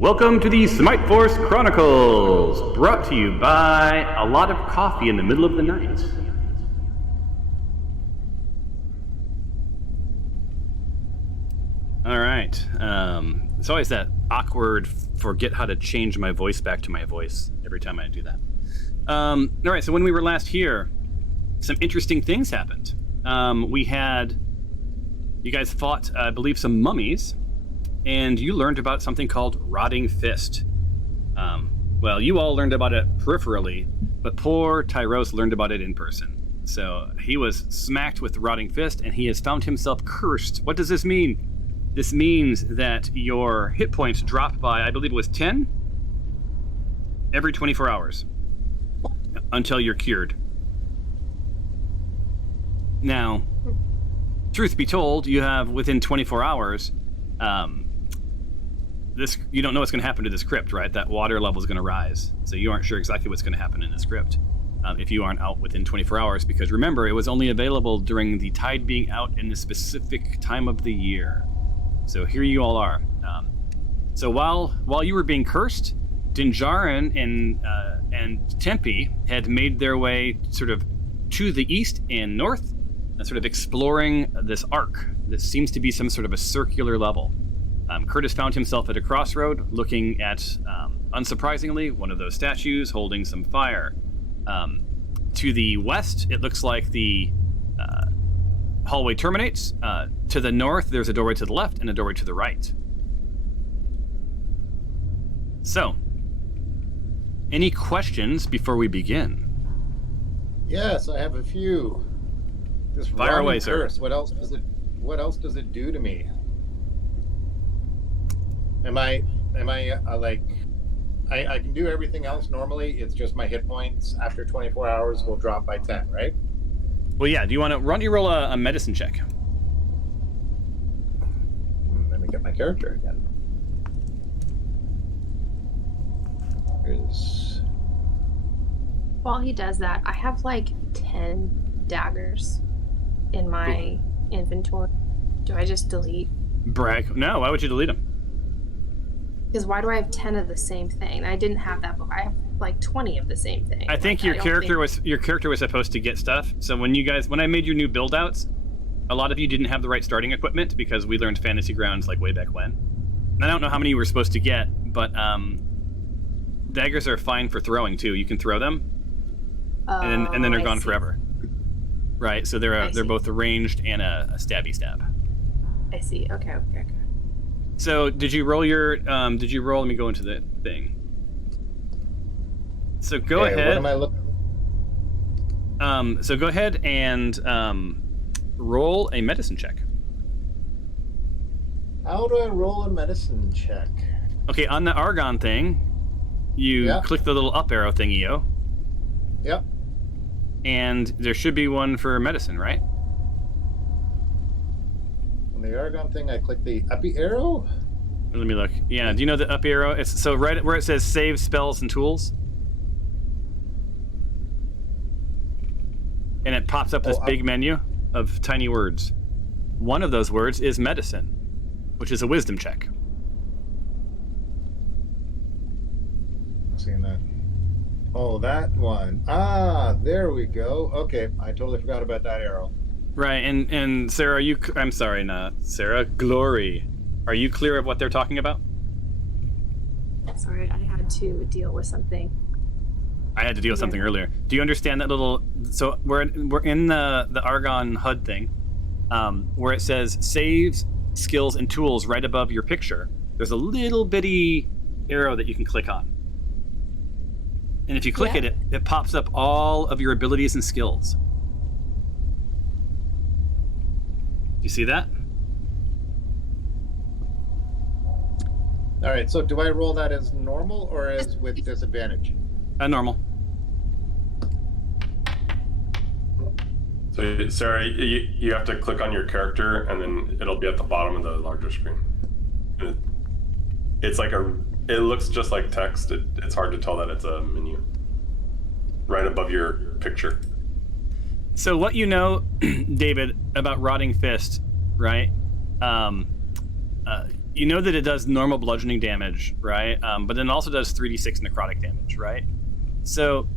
Welcome to the Smite Force Chronicles, brought to you by a lot of coffee in the middle of the night. All right. It's always that awkward forget how to change my voice back to my voice every time I do that. All right, so when we were last here, some interesting things happened. You guys fought, I believe, some mummies, and you learned about something called Rotting Fist. Well, you all learned about it peripherally, but poor Tyros learned about it in person. So he was smacked with Rotting Fist, and he has found himself cursed. What does this mean? This means that your hit points drop by, I believe it was 10, every 24 hours until you're cured. Now, truth be told, you have within 24 hours, you don't know what's going to happen to this crypt, right? That water level is going to rise. So you aren't sure exactly what's going to happen in this crypt if you aren't out within 24 hours. Because remember, it was only available during the tide being out in a specific time of the year. So here you all are. So while you were being cursed, Dinjarin and Tempe had made their way sort of to the east and north, sort of exploring this arc. This seems to be some sort of a circular level. Curtis found himself at a crossroad, looking at, unsurprisingly, one of those statues holding some fire. To the west, it looks like the hallway terminates. To the north, there's a doorway to the left and a doorway to the right. So, any questions before we begin? Yes, I have a few. This Fire away, curse, sir. What else does it do to me? Am I like I can do everything else normally? It's just my hit points after 24 hours will drop by 10, right? Well, yeah. Do you want to roll a medicine check? Let me get my character again. While he does that, I have like 10 daggers in my inventory. Do I just delete? Brag. No, why would you delete them? Because why do I have 10 of the same thing? I didn't have that before. I have like 20 of the same thing. I think your character was supposed to get stuff. So when I made your new build outs, a lot of you didn't have the right starting equipment because we learned Fantasy Grounds like way back when. And I don't know how many you were supposed to get, but daggers are fine for throwing too. You can throw them, and then they're gone forever. Right. So they're both a ranged and a stabby stab. I see. Okay. So did you roll your? Let me go into the thing. So go ahead. What am I looking? So go ahead and roll a medicine check. How do I roll a medicine check? Okay, on the Argon thing, you click the little up arrow thingy-o. Yep. And there should be one for medicine, right? On the Aragon thing, I click the up arrow. Let me look. Yeah, do you know the up arrow? It's so right where it says save spells and tools. And it pops up this big menu of tiny words. One of those words is medicine, which is a wisdom check. Seeing that. Oh, that one. Ah, there we go. Okay, I totally forgot about that arrow. Right, and Sarah, I'm sorry, not Sarah, Glory. Are you clear of what they're talking about? Sorry, I had to deal with something. I had to deal with something earlier. Do you understand that little? So we're in the Argon HUD thing, where it says saves, skills, and tools right above your picture. There's a little bitty arrow that you can click on, and if you click it pops up all of your abilities and skills. Do you see that? All right, so do I roll that as normal or as with disadvantage? Normal. So, Sarah, you have to click on your character, and then it'll be at the bottom of the larger screen. It's like it looks just like text. It's hard to tell that it's a menu. Right above your picture. So what you know, David, about Rotting Fist, right? you know that it does normal bludgeoning damage, right? But then it also does 3d6 necrotic damage, right? So,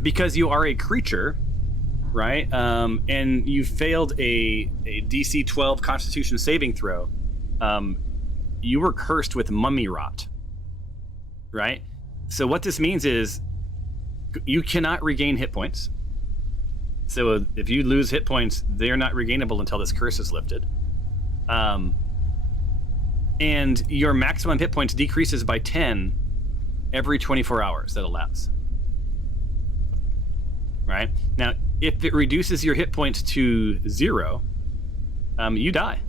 because you are a creature, right, and you failed a DC 12 Constitution saving throw, you were cursed with mummy rot, right? So what this means is you cannot regain hit points. So if you lose hit points, they're not regainable until this curse is lifted. And your maximum hit points decreases by 10 every 24 hours that elapse. Right? Now, if it reduces your hit points to 0, you die.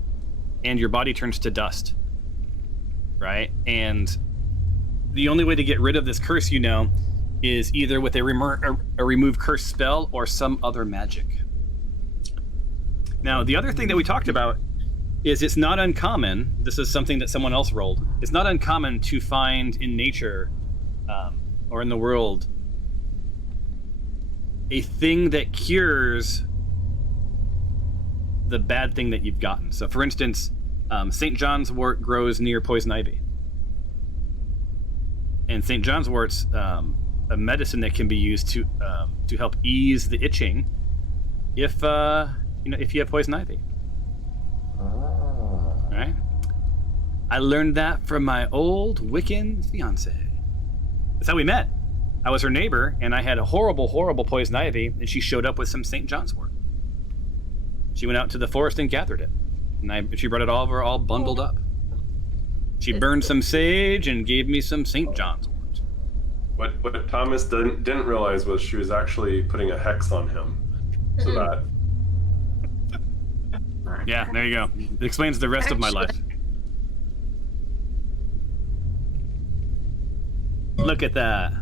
And your body turns to dust. Right? And the only way to get rid of this curse, you know, is either with a remove curse spell or some other magic. Now, the other thing that we talked about is it's not uncommon, this is something that someone else rolled, it's not uncommon to find in nature or in the world a thing that cures the bad thing that you've gotten. So for instance, St. John's wort grows near poison ivy. And St. John's wort's a medicine that can be used to help ease the itching if you have poison ivy. Right? I learned that from my old Wiccan fiance. That's how we met. I was her neighbor, and I had a horrible, horrible poison ivy, and she showed up with some St. John's wort. She went out to the forest and gathered it, and she brought it all over, all bundled up. She burned some sage and gave me some St. John's wort. What Thomas didn't realize was she was actually putting a hex on him, so that. Yeah, there you go. It explains the rest of my life. Look at that.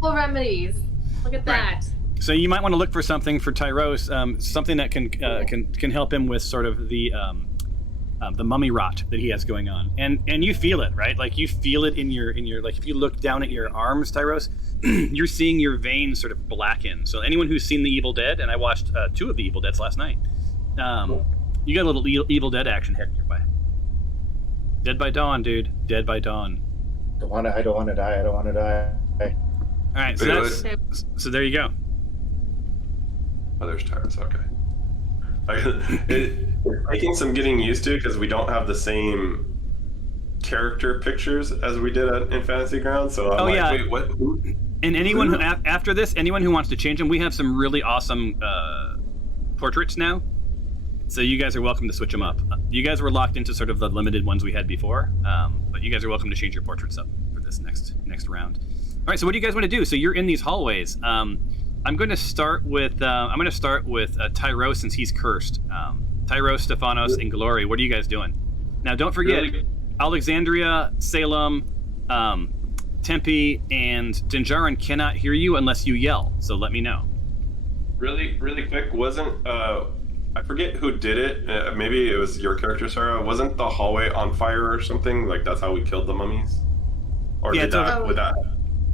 Full remedies. Look at that. So you might want to look for something for Tyros, something that can help him with sort of the mummy rot that he has going on, and you feel it, right? Like you feel it in your like if you look down at your arms, Tyros, you're seeing your veins sort of blacken. So anyone who's seen The Evil Dead, and I watched 2 of The Evil Deads last night, you got a little Evil Dead action heading your way. Dead by Dawn, dude. Dead by Dawn. I don't want to die. I don't want to die. All right, so there you go. Oh, there's Tyrus. Okay. It's taking some getting used to because we don't have the same character pictures as we did in Fantasy Grounds. So I'm wait, what? And anyone who after this, anyone who wants to change them, we have some really awesome portraits now. So you guys are welcome to switch them up. You guys were locked into sort of the limited ones we had before, but you guys are welcome to change your portraits up for this next round. All right. So what do you guys want to do? So you're in these hallways. I'm going to start with Tyros since he's cursed. Tyros, Stephanos, and Glory. What are you guys doing? Now, don't forget, Alexandria, Salem, Tempe, and Dinjarin cannot hear you unless you yell. So let me know. Really quick. Wasn't I forget who did it? Maybe it was your character, Sarah. Wasn't the hallway on fire or something? Like that's how we killed the mummies? Or yeah, did that? With that?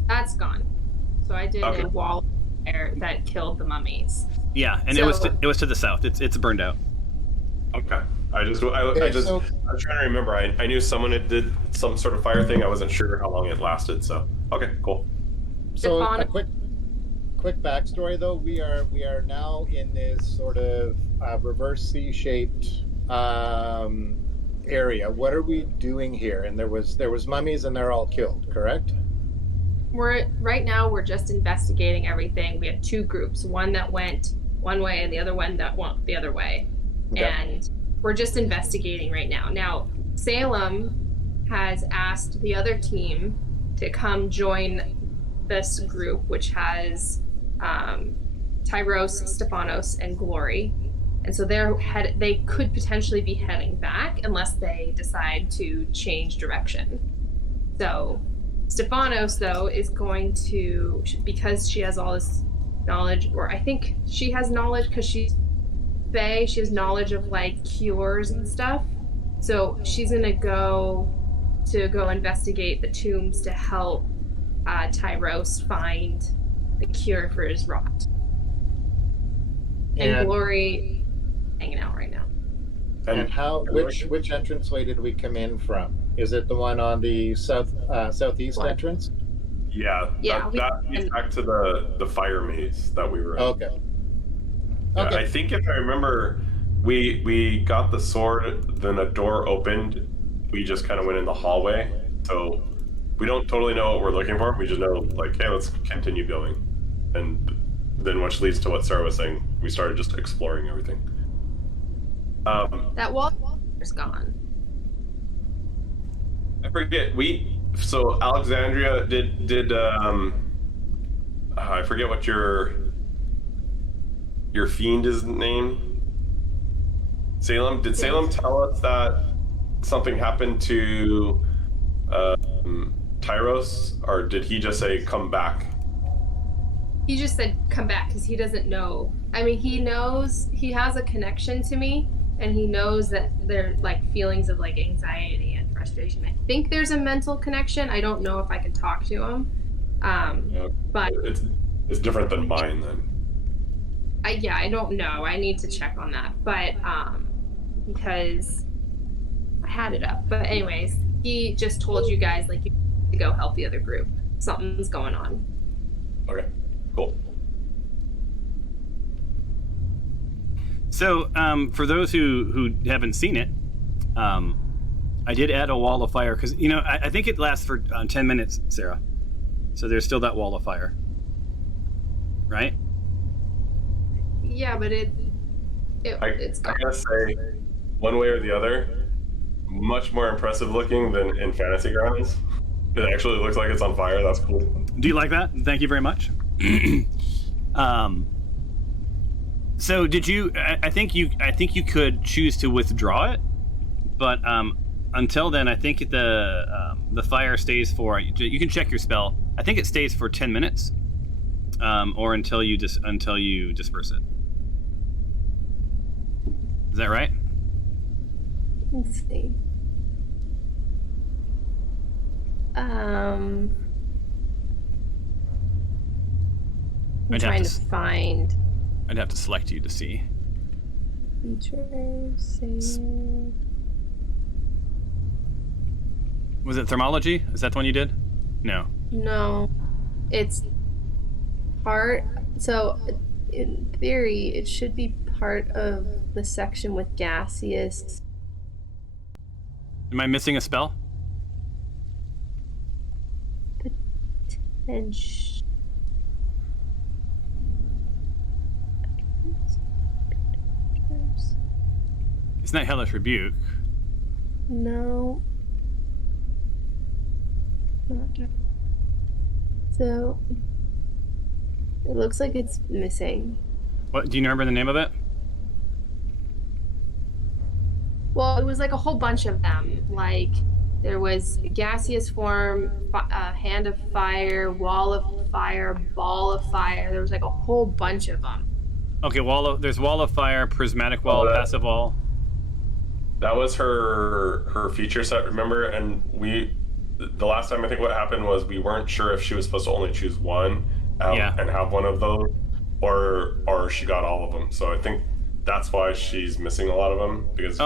That's gone. So I did a wall fire that killed the mummies. Yeah, and it was to the south. It's burned out. Okay. I was trying to remember. I knew someone had did some sort of fire thing. I wasn't sure how long it lasted. So okay, cool. So a quick backstory though. We are now in this sort of reverse C-shaped area. What are we doing here? And there was mummies and they're all killed, correct? Right now we're just investigating everything. We have 2 groups, one that went one way and the other one that went the other way. Okay. And we're just investigating right now. Now, Salem has asked the other team to come join this group, which has Tyros, Stephanos, and Glory. And so they could potentially be heading back unless they decide to change direction. So Stephanos, though, is going to, because she has all this knowledge, or I think she has knowledge because she's Fae, she has knowledge of like cures and stuff. So she's gonna go investigate the tombs to help Tyros find the cure for his rot. And Glory hanging out right now. And which entranceway did we come in from? Is it the one on the southeast What? entrance? Yeah, Yeah, that leads back to the fire maze that we were in. Okay. Yeah, Okay. I think if I remember, we got the sword, then a door opened. We just kind of went in the hallway. So we don't totally know what we're looking for. We just know, like, hey, let's continue going. And then, which leads to what Sarah was saying, we started just exploring everything. That wall is gone. I forget. So Alexandria did I forget what your fiend is named. Salem. Did Salem tell us that something happened to Tyros, or did he just say come back? He just said come back because he doesn't know. I mean, he knows he has a connection to me, and he knows that there like feelings of like anxiety and frustration. I think there's a mental connection. I don't know if I can talk to him, but it's different than mine then. I don't know. I need to check on that, but because I had it up. But anyways, he just told you guys like you need to go help the other group. Something's going on. Okay, cool. So, for those who haven't seen it, I did add a wall of fire because I think it lasts for 10 minutes, Sarah. So there's still that wall of fire, right? Yeah, but it's I gone. gotta say, one way or the other, much more impressive looking than in Fantasy Grounds. It actually looks like it's on fire. That's cool. Do you like that? Thank you very much. So did you? I think you could choose to withdraw it, but until then, I think the fire stays for. You can check your spell. I think it stays for 10 minutes, or until you disperse it. Is that right? Let's see. I'm trying to find. I'd have to select you to see. Features. Save. Was it thermology? Is that the one you did? No. No, it's part. So, in theory, it should be part of the section with gaseous. Am I missing a spell? Potential. It's not Hellish Rebuke. No. Not. So it looks like it's missing. What do you remember the name of it? Well, it was like a whole bunch of them. Like there was gaseous form, hand of fire, wall of fire, ball of fire. There was like a whole bunch of them. Okay, there's wall of fire, prismatic wall, passive wall. That was her feature set, remember? And the last time I think what happened was we weren't sure if she was supposed to only choose one and have one of those, or she got all of them. So I think that's why she's missing a lot of them, because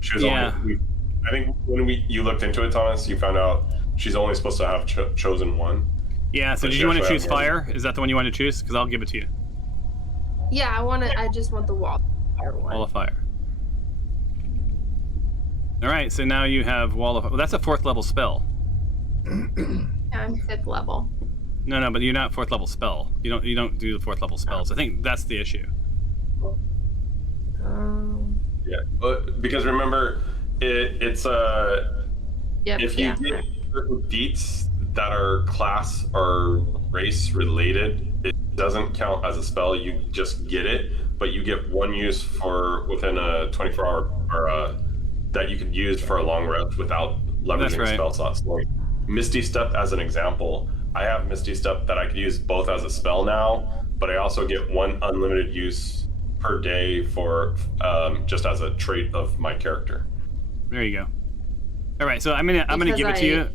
she was only. I think when you looked into it, Thomas, you found out she's only supposed to have chosen one. Yeah. So did you want to choose fire? Is that the one you want to choose? Because I'll give it to you. Yeah, I just want the wall of fire one. Wall of fire. All right, so now you have wall of. Well, that's a 4th level spell. Yeah, I'm 5th level. No, but you're not 4th level spell. You don't do the 4th level spells. I think that's the issue. Yeah, but because remember, it's if you get certain feats that are class or race related, it doesn't count as a spell. You just get it, but you get one use for within a 24-hour or that you could use for a long rest without leveraging spell slots. Like Misty Step, as an example, I have Misty Step that I could use both as a spell now, but I also get one unlimited use per day for just as a trait of my character. There you go. All right, so I'm gonna give it to you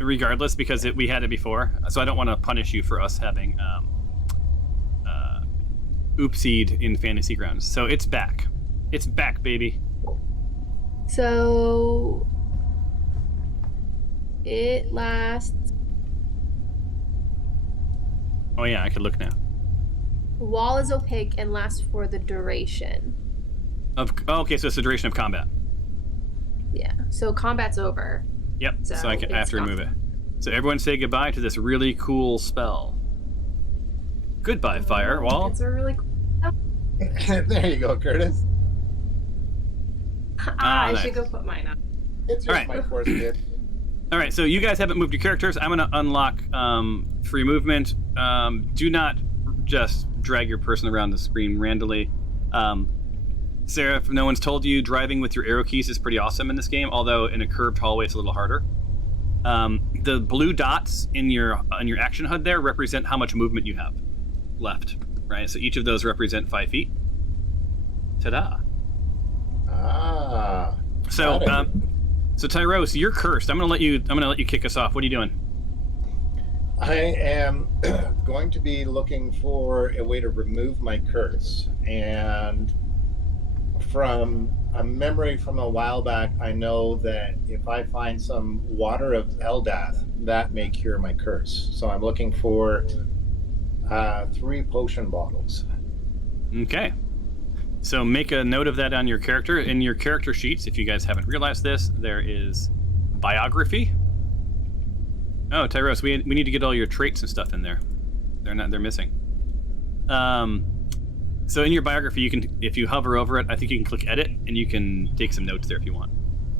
regardless because we had it before, so I don't want to punish you for us having oopsied in Fantasy Grounds. So it's back, baby. So it lasts. Oh yeah, I could look now. Wall is opaque and lasts for the duration. Okay, so it's the duration of combat. Yeah. So combat's over. Yep. So I have it's to remove gone. it. So everyone say goodbye to this really cool spell. Goodbye, fire wall. It's a really cool. There you go, Curtis. I nice. should go put mine on. It's just All right. my force kid. All right, so you guys haven't moved your characters. I'm going to unlock free movement. Do not just drag your person around the screen randomly. Sarah, if no one's told you, driving with your arrow keys is pretty awesome in this game, although in a curved hallway it's a little harder. The blue dots in your action HUD there represent how much movement you have left, right? So each of those represent 5 feet. Ta-da. Ah. So, got it. so Tyros, you're cursed. I'm gonna let you kick us off. What are you doing? I am going to be looking for a way to remove my curse. And from a memory from a while back, I know that if I find some water of Eldath, that may cure my curse. So I'm looking for 3 potion bottles. Okay. So make a note of that on your character. In your character sheets, if you guys haven't realized this, there is biography. Oh, Tyros, we need to get all your traits and stuff in there. They're missing. So in your biography, you can, if you hover over it, I think you can click edit and you can take some notes there if you want.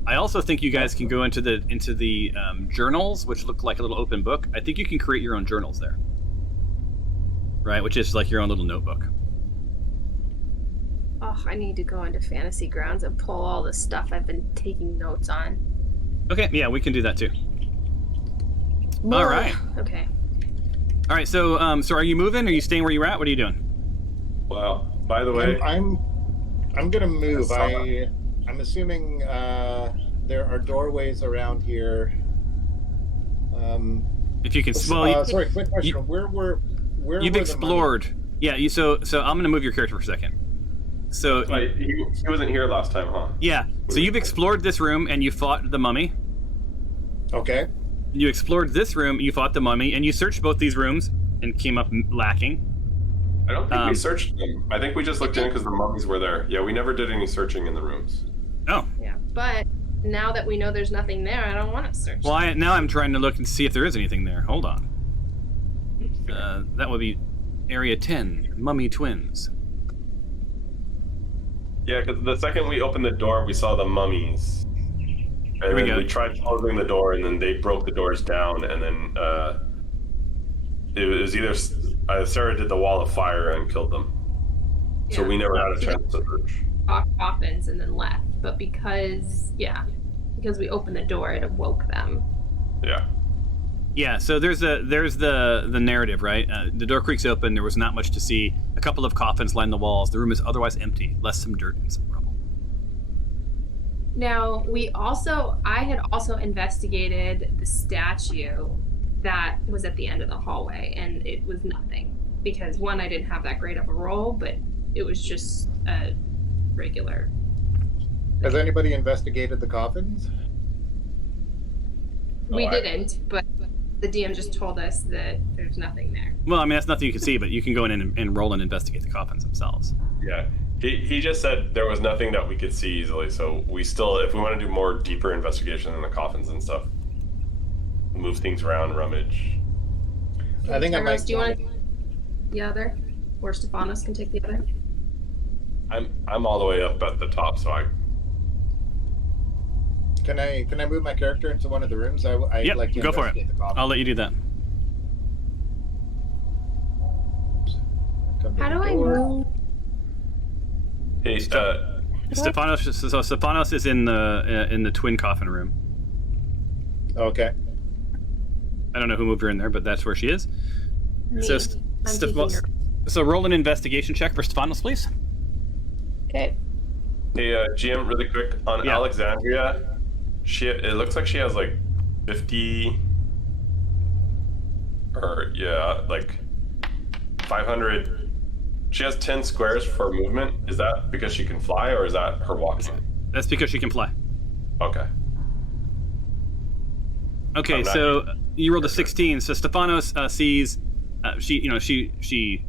I also think you guys can go into the journals, which look like a little open book. I think you can create your own journals there. Right, which is like your own little notebook. Oh, I need to go into Fantasy Grounds and pull all the stuff I've been taking notes on. Okay, yeah, we can do that too. All right. Okay. All right, so so are you moving? Are you staying where you're at? What are you doing? Wow. By the way, I'm gonna move. I saw I'm assuming there are doorways around here. If you can, well, Sorry, quick question. Where you've were the explored. Yeah, so I'm gonna move your character for a second. So like, he wasn't here last time, huh? yeah, so you've explored this room and you fought the mummy. Okay. You explored this room, you fought the mummy, and you searched both these rooms and came up lacking. I don't think we searched them. I think we just looked in because the mummies were there. Yeah, we never did any searching in the rooms. Oh. Yeah, but now that we know there's nothing there, I don't want to search. Well, now I'm trying to look and see if there is anything there. Hold on. That would be Area 10, Mummy Twins. Yeah, because the second we opened the door, we saw the mummies. And we then go. we tried closing the door, and then they broke the doors down, and then it was either Sarah did the wall of fire and killed them. So Yeah. we never had a chance to search. Coffins and then left, but because we opened the door, it awoke them. Yeah. Yeah, so there's the narrative, right? The door creaks open. There was not much to see. A couple of coffins line the walls. The room is otherwise empty, less some dirt and some rubble. Now, I had also investigated the statue that was at the end of the hallway, and it was nothing. Because one, I didn't have that great of a roll, but it was just a regular. Has anybody investigated the coffins? We I- didn't, but the DM just told us that there's nothing there. Well, I mean, that's nothing you can see, but you can go in and roll and investigate the coffins themselves. Yeah. He just said there was nothing that we could see easily, so we still, if we want to do more deeper investigation in the coffins and stuff, move things around, rummage. I think I might. Do you want the other? Or Stephanos can take the other? I'm all the way up at the top, so I. Can I move my character into one of the rooms? I'd Yep, like to go for it. investigate the coffins. I'll let you do that. Come to How the do I door. move? Hey, Stephanos is in the twin coffin room. Okay. I don't know who moved her in there, but that's where she is. Me. So, I'm taking her. so roll an investigation check for Stephanos, please. Okay. Hey, GM, really quick on Yeah. Alexandria. It looks like she has like 50, or yeah, like 500. She has 10 squares for movement. Is that because she can fly, or is that her walking? That's because she can fly. Okay. Okay, I'm not so here. you rolled a 16. So Stefanos sees, she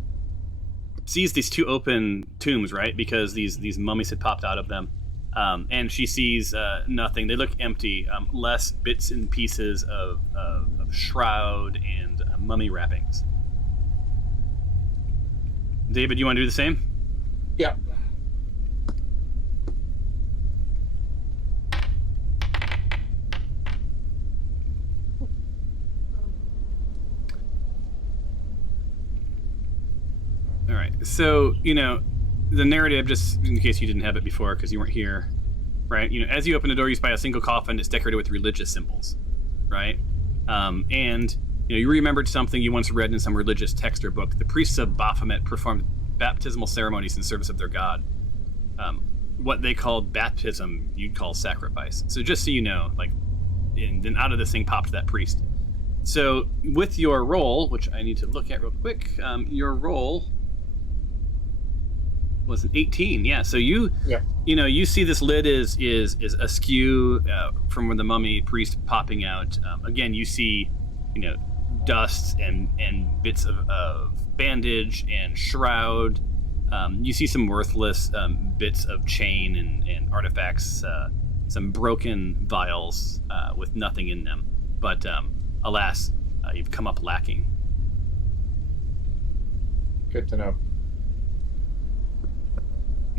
sees these two open tombs, right? Because these mummies had popped out of them, and she sees nothing. They look empty. Less bits and pieces of shroud and mummy wrappings. David, you want to do the same? Yeah. All right. So, the narrative, just in case you didn't have it before because you weren't here, right? As you open the door, you spy a single coffin that's decorated with religious symbols, right? And you remembered something you once read in some religious text or book. The priests of Baphomet performed baptismal ceremonies in service of their god. What they called baptism, you'd call sacrifice. So just so you know, and then out of this thing popped that priest. So with your roll, which I need to look at real quick, your roll was an 18. Yeah. So you see this lid is askew from where the mummy priest popping out. Again, you see, dust and bits of bandage and shroud. You see some worthless bits of chain and artifacts, some broken vials with nothing in them. But alas, you've come up lacking. Good to know.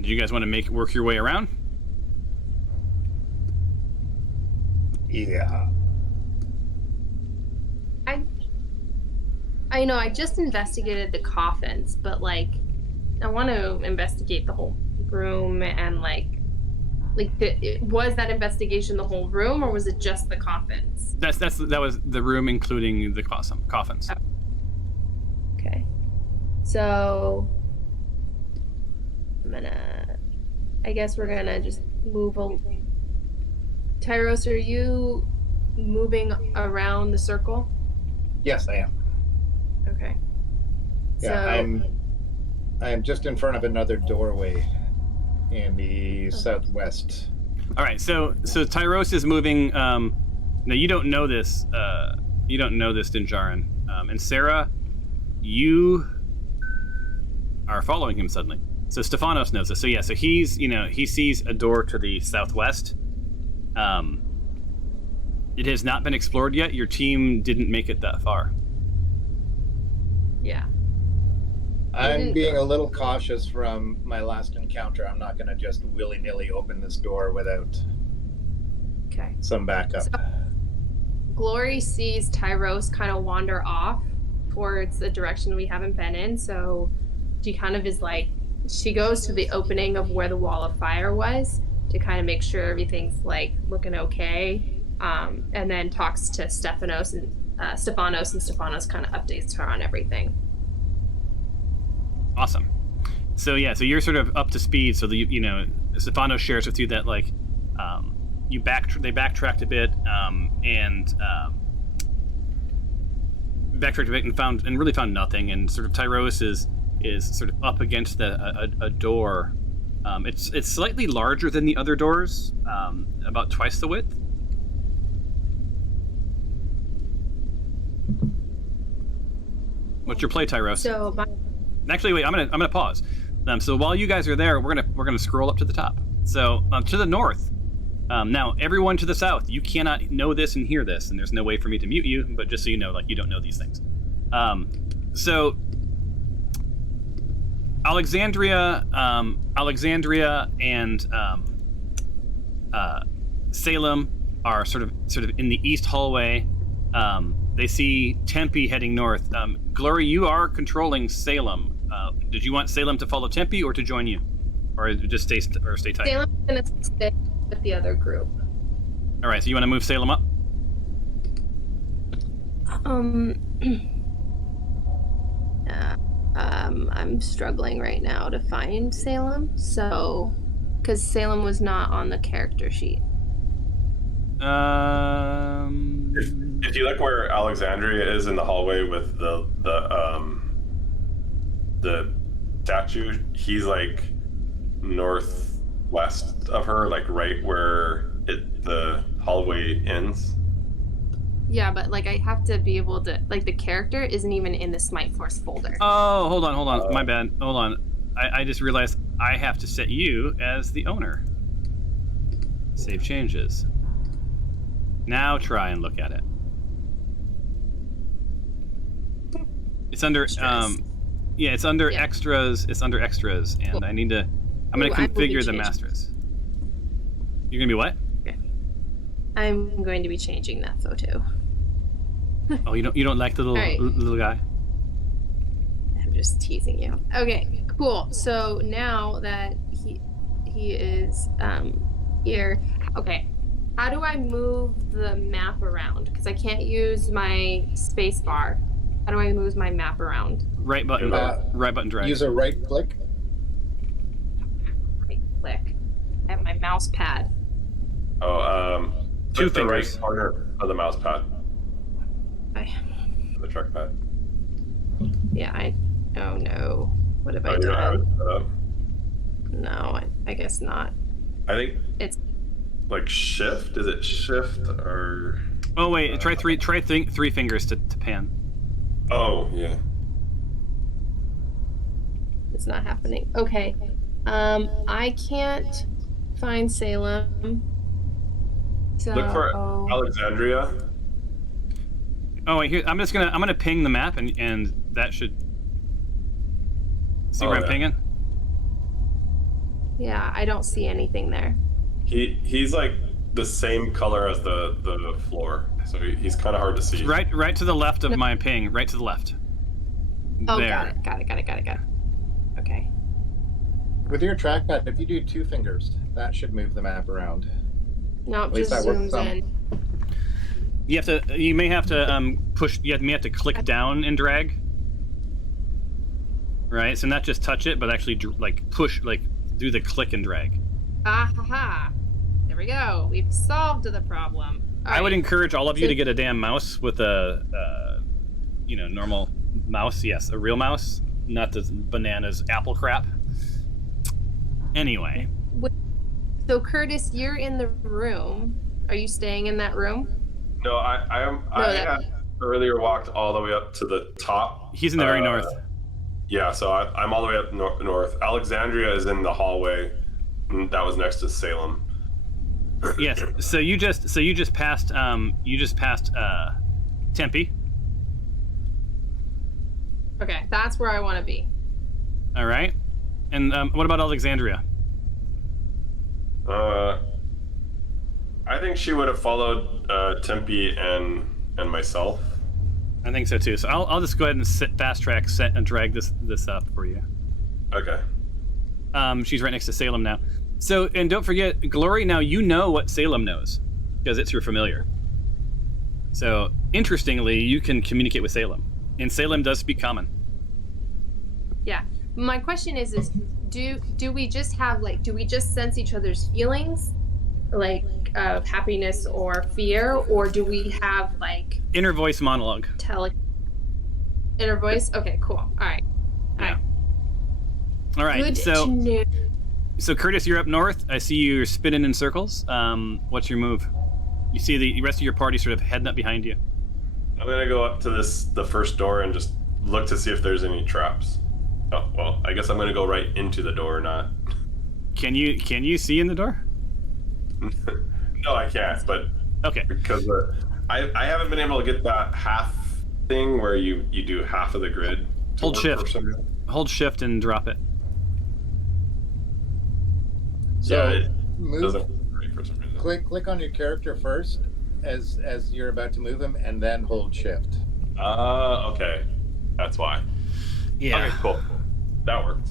Do you guys want to work your way around? Yeah. I just investigated the coffins, but I want to investigate the whole room and was that investigation the whole room or was it just the coffins? That was the room, including the coffins. Oh. Okay. So I guess we're gonna just move. Tyros, are you moving around the circle? Yes, I am. Okay. Yeah, I am just in front of another doorway in the southwest. All right, so Tyros is moving. Now you don't know this. You don't know this, Dinjarin. And Sarah, you are following him suddenly. So Stefanos knows this. So yeah, so he's he sees a door to the southwest. It has not been explored yet. Your team didn't make it that far. Yeah. I'm being a little cautious from my last encounter. I'm not going to just willy-nilly open this door without some backup. So, Glory sees Tyros kind of wander off towards the direction we haven't been in, so she kind of is she goes to the opening of where the wall of fire was to kind of make sure everything's looking okay, and then talks to Stefanos, and Stefanos kind of updates her on everything. Awesome. So yeah, so you're sort of up to speed. So Stefanos shares with you that they backtracked a bit and really found nothing. And sort of Tyros is sort of up against a door. It's slightly larger than the other doors, about twice the width. What's your play, Tyros? So Actually, wait. I'm gonna pause. So while you guys are there, we're gonna scroll up to the top. So to the north. Now, everyone to the south, you cannot know this and hear this, and there's no way for me to mute you. But just so you know, you don't know these things. So Alexandria and Salem are sort of in the east hallway. They see Tempe heading north. Glory, you are controlling Salem. Did you want Salem to follow Tempe or to join you, or just stay tight? Salem's gonna stay with the other group. All right, so you want to move Salem up? I'm struggling right now to find Salem, so because Salem was not on the character sheet. If you look where Alexandria is in the hallway with the statue, he's northwest of her, right where the hallway ends. Yeah, but like I have to be able to like the character isn't even in the Smite Force folder. Oh, hold on. My bad. Hold on. I just realized I have to set you as the owner. Save changes. Now try and look at it. It's under it's under extras. It's under extras, and cool. I'm gonna configure the masters. You're gonna be what? Okay. I'm going to be changing that photo. Oh, you don't like the little guy? I'm just teasing you. Okay, cool. So now that he is here, okay. How do I move the map around? Because I can't use my space bar. How do I move my map around? Right button drag. Use a right click. Right click. I have my mouse pad. Oh, two the fingers. right corner of the mouse pad. The trackpad. Yeah, oh no. What have I You don't have done? it set up? No, I guess not. I think It's like shift. Is it shift or? Oh wait, try three fingers to pan. Oh yeah. It's not happening. Okay. I can't find Salem. So, Look for Alexandria. Oh wait, here I'm gonna ping the map and that should see where I'm pinging. Yeah, I don't see anything there. He's like the same color as the floor, so he's kind of hard to see. Right to the left of my ping. Right to the left. Oh, there. got it. Okay. With your trackpad, if you do two fingers, that should move the map around. No, it least just that works zooms in. You may have to push. You may have to click down and drag. Right, so not just touch it, but actually like push, like do the click and drag. Ah ha ha! There we go. We've solved the problem. I would encourage all of you to get a damn mouse with a, normal mouse. Yes, a real mouse, not the bananas apple crap. Anyway. So Curtis, you're in the room. Are you staying in that room? No, I had earlier walked all the way up to the top. He's in the very north. Yeah, so I'm all the way up north. Alexandria is in the hallway. That was next to Salem. Yes. So you just passed Tempe. Okay, that's where I want to be. All right. And what about Alexandria? I think she would have followed Tempe and myself. I think so too. So I'll just go ahead and fast track set and drag this up for you. Okay. She's right next to Salem now. So, and don't forget, Glory, now you know what Salem knows, because it's your familiar. So, interestingly, you can communicate with Salem. And Salem does speak common. Yeah. My question is do we just have, do we just sense each other's feelings? Like, of happiness or fear? Or do we have, inner voice monologue. Inner voice? Okay, cool. All right. Yeah. All right. Good to know. So Curtis, you're up north. I see you're spinning in circles. What's your move? You see the rest of your party sort of heading up behind you. I'm gonna go up to the first door and just look to see if there's any traps. Oh well, I guess I'm gonna go right into the door, not. Can you see in the door? No, I can't. But okay, because I haven't been able to get that half thing where you do half of the grid. Hold shift and drop it. So yeah, it move. Doesn't work for some reason. Click on your character first, as you're about to move him, and then hold shift. Okay, that's why. Yeah. Okay, cool. That worked.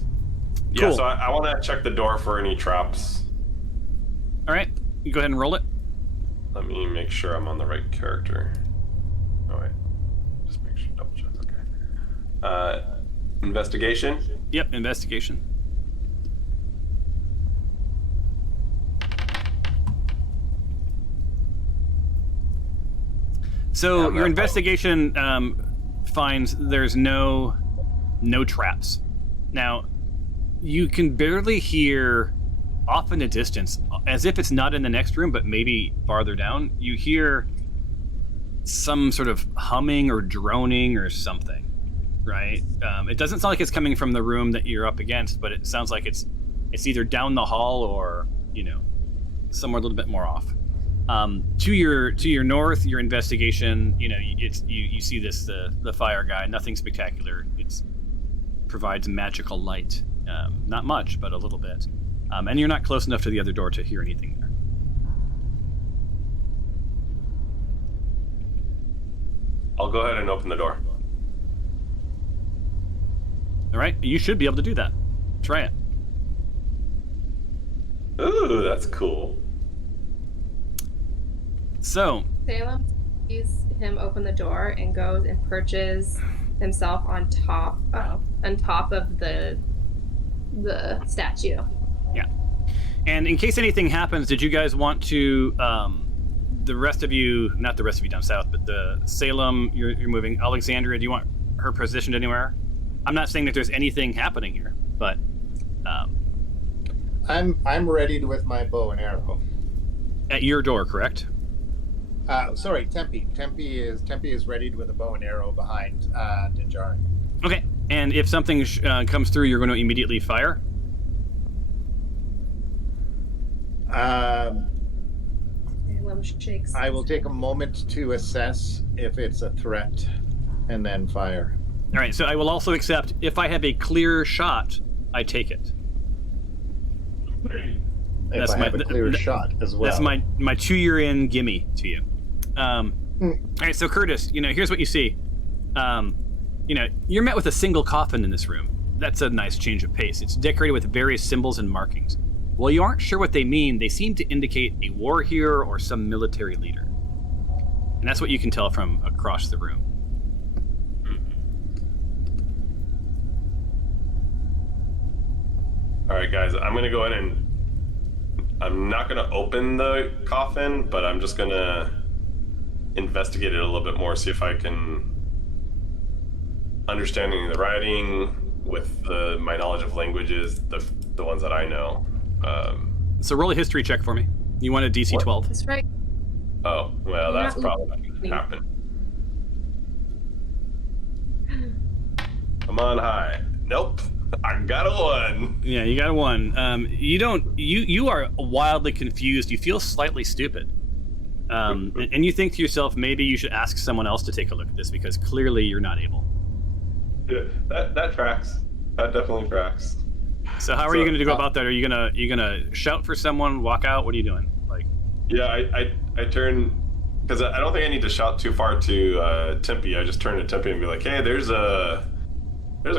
Cool. Yeah, so I want to check the door for any traps. All right, you go ahead and roll it. Let me make sure I'm on the right character. Oh wait, just make sure, double check. Okay. Investigation. Yep, investigation. So your investigation finds there's no traps. Now, you can barely hear off in the distance, as if it's not in the next room, but maybe farther down, you hear some sort of humming or droning or something, right? It doesn't sound like it's coming from the room that you're up against, but it sounds like it's either down the hall or, somewhere a little bit more off. To your north, your investigation, you see this the fire guy. Nothing spectacular. It provides magical light, not much, but a little bit. And you're not close enough to the other door to hear anything there. I'll go ahead and open the door. All right, you should be able to do that. Try it. Ooh, that's cool. So Salem sees him open the door and goes and perches himself on top of the statue. Yeah. And in case anything happens, did you guys want to, the rest of you, not the rest of you down south, but the Salem, you're moving. Alexandria, do you want her positioned anywhere? I'm not saying that there's anything happening here, but I'm readied with my bow and arrow. at your door, correct? Sorry, Tempe. Tempe is readied with a bow and arrow behind Dinjarin. Okay. And if something comes through, you're going to immediately fire? Salem shakes. I will take a moment to assess if it's a threat, and then fire. All right, so I will also accept if I have a clear shot, I take it. If I have a clear shot as well. That's my 2 year in gimme to you. All right, so Curtis, here's what you see. You're met with a single coffin in this room. That's a nice change of pace. It's decorated with various symbols and markings. While you aren't sure what they mean, they seem to indicate a war hero or some military leader. And that's what you can tell from across the room. All right, guys, I'm going to go in and I'm not going to open the coffin, but I'm just going to investigate it a little bit more, see if I can understanding the writing with my knowledge of languages, the ones that I know. So roll a history check for me. You want a DC 12. That's right. Oh, well, that's probably not going to happen. Come on, high. Nope. I got a 1. Yeah, you got a 1. You are wildly confused. You feel slightly stupid. And you think to yourself, maybe you should ask someone else to take a look at this because clearly you're not able. Yeah, that tracks. That definitely tracks. So how are you going to go about that? Are you gonna shout for someone, walk out? What are you doing? Yeah, I turn because I don't think I need to shout too far to Tempe. I just turn to Tempe and be like, hey, there's a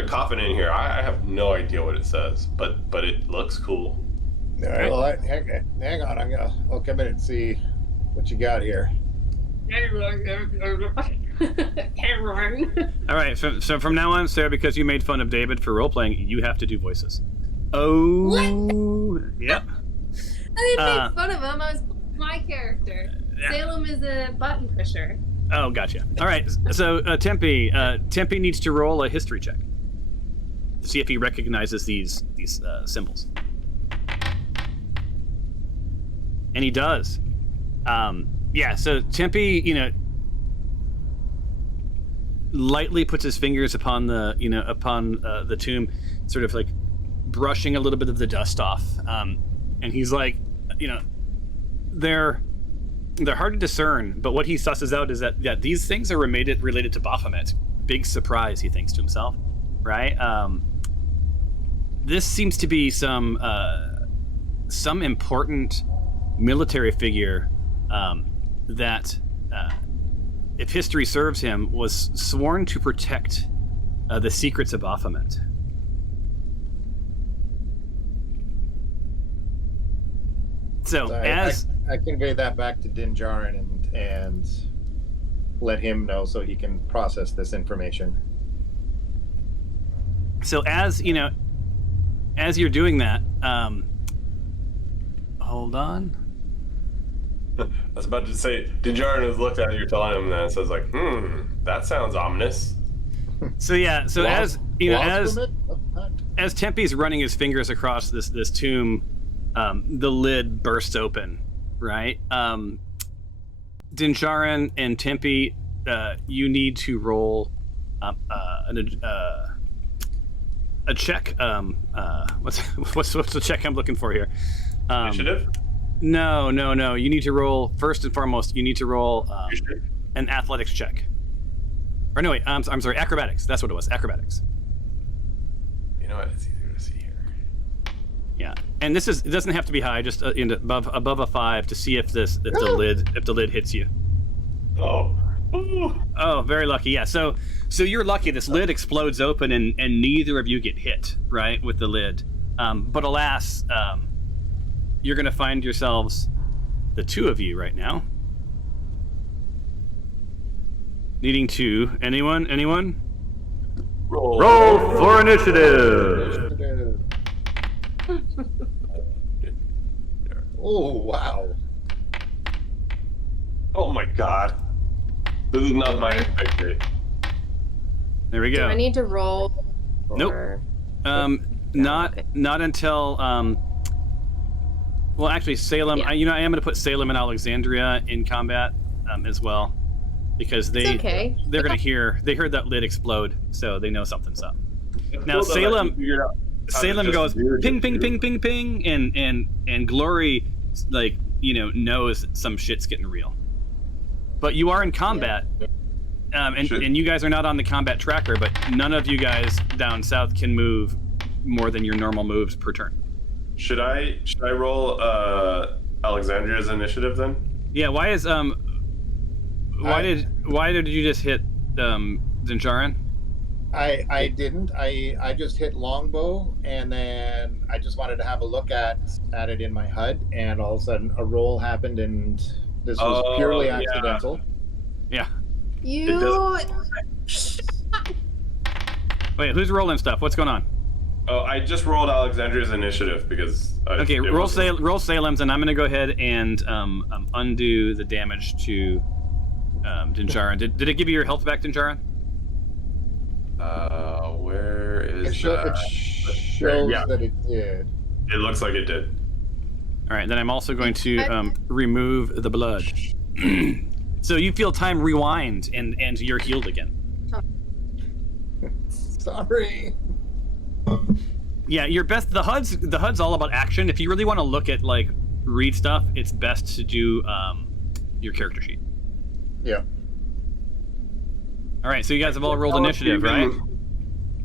coffin in here. I have no idea what it says, but it looks cool. All right. Well, hang on. I'll come in and see what you got here. All right. So from now on, Sarah, because you made fun of David for role playing, you have to do voices. Oh. What? Yep. I didn't make fun of him. I was my character. Yeah. Salem is a button pusher. Oh, gotcha. All right. So Tempe needs to roll a history check to see if he recognizes these symbols, and he does. Yeah. So Tempe, lightly puts his fingers upon the tomb, sort of like brushing a little bit of the dust off, and he's like, they're hard to discern, but what he susses out is that these things are related to Baphomet. Big surprise, he thinks to himself, right? This seems to be some important military figure that, if history serves him, was sworn to protect the secrets of Baphomet. So I convey that back to Dinjarin and let him know so he can process this information. So as you're doing that, hold on. I was about to say, Dinjarin has looked at you, telling him that, and says like, that sounds ominous. So yeah, so as Tempe's running his fingers across this tomb, the lid bursts open, right? Dinjarin and Tempe, you need to roll a check. What's the check I'm looking for here? Initiative? No. You need to roll, first and foremost, you need to roll an athletics check. Or no, wait, I'm sorry, acrobatics. That's what it was, acrobatics. You know what? It's easier to see here. Yeah, and it doesn't have to be high, just above a 5 to see if the lid hits you. Oh. Oh, very lucky. Yeah. So you're lucky. This lid explodes open, and neither of you get hit, right, with the lid. But alas, you're going to find yourselves, the two of you right now, needing to anyone roll for initiative. Oh, wow. Oh my god. This is not my expectation. There we Do go. I need to roll? Nope. Not until well, actually, Salem. Yeah. I am going to put Salem and Alexandria in combat as well, because they're going to hear. They heard that lid explode, so they know something's up. Now Salem goes ping, ping, ping, ping, ping, and Glory, like, knows some shit's getting real. But you are in combat, and you guys are not on the combat tracker. But none of you guys down south can move more than your normal moves per turn. Should I roll Alexandria's initiative then? Yeah. Why is why did you just hit Dinjarin? I didn't. I just hit longbow, and then I just wanted to have a look at it in my HUD, and all of a sudden a roll happened, and this was purely accidental. Yeah. You. Wait, who's rolling stuff? What's going on? Oh, I just rolled Alexandria's initiative because. Okay, roll Salem's, and I'm going to go ahead and undo the damage to Dinjarin. Did it give you your health back, Dinjarin? Where is It shows that it did. It looks like it did. All right, then I'm also going to remove the blood. So you feel time rewind, and you're healed again. Sorry. Yeah, your best. The HUD's all about action. If you really want to look at, like, read stuff, it's best to do your character sheet. Yeah. All right, so you guys have all rolled initiative, right?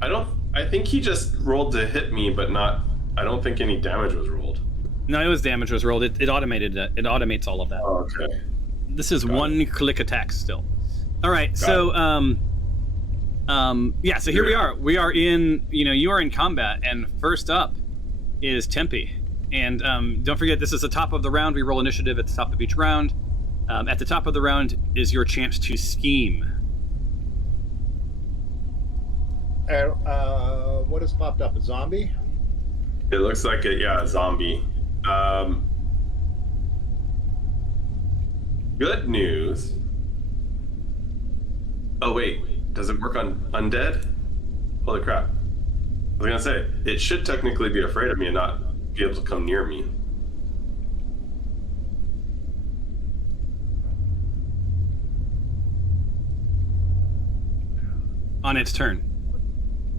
I think he just rolled to hit me, but not. I don't think any damage was rolled. No, it was damage was rolled. It automated it. It automates all of that. Oh, okay. This is one-click attacks still. All right, so yeah, so here we are. We are in, you are in combat, and first up is Tempe. And don't forget, this is the top of the round. We roll initiative at the top of each round. At the top of the round is your chance to scheme. What has popped up? A zombie? It looks like a zombie. Good news. Oh wait, does it work on undead? Holy crap. I was gonna say, it should technically be afraid of me and not be able to come near me. On its turn.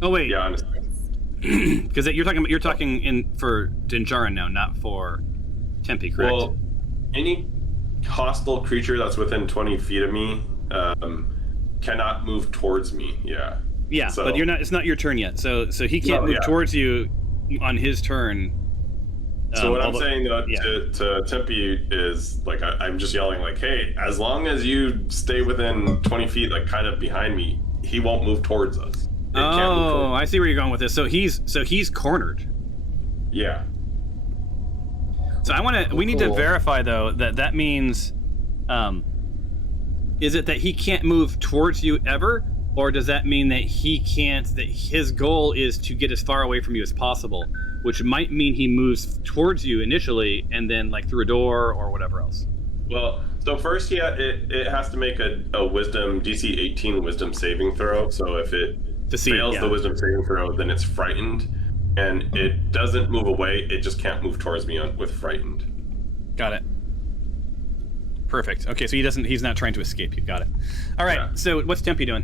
Oh wait. Yeah, honestly. Because you're talking in for Dinjarin now, not for Tempe, correct? Well, any hostile creature that's within 20 feet of me cannot move towards me. Yeah. Yeah, so, but it's not your turn yet. So he can't move towards you on his turn. So what I'm saying to Tempe is, like, I'm just yelling, like, hey, as long as you stay within 20 feet, like, kind of behind me, he won't move towards us. Oh, I see where you're going with this. So he's cornered. Yeah. So we need to verify, though, that means, is it that he can't move towards you ever, or does that mean that that his goal is to get as far away from you as possible, which might mean he moves towards you initially and then, like, through a door or whatever else? Well, so first, it has to make a wisdom, DC 18 wisdom saving throw. So if it fails the wisdom saving throw, then it's frightened. and it doesn't move away. It just can't move towards me with frightened. Got it. Perfect. Okay, so he's not trying to escape you. Got it. All right, Yeah. so what's Tempe doing?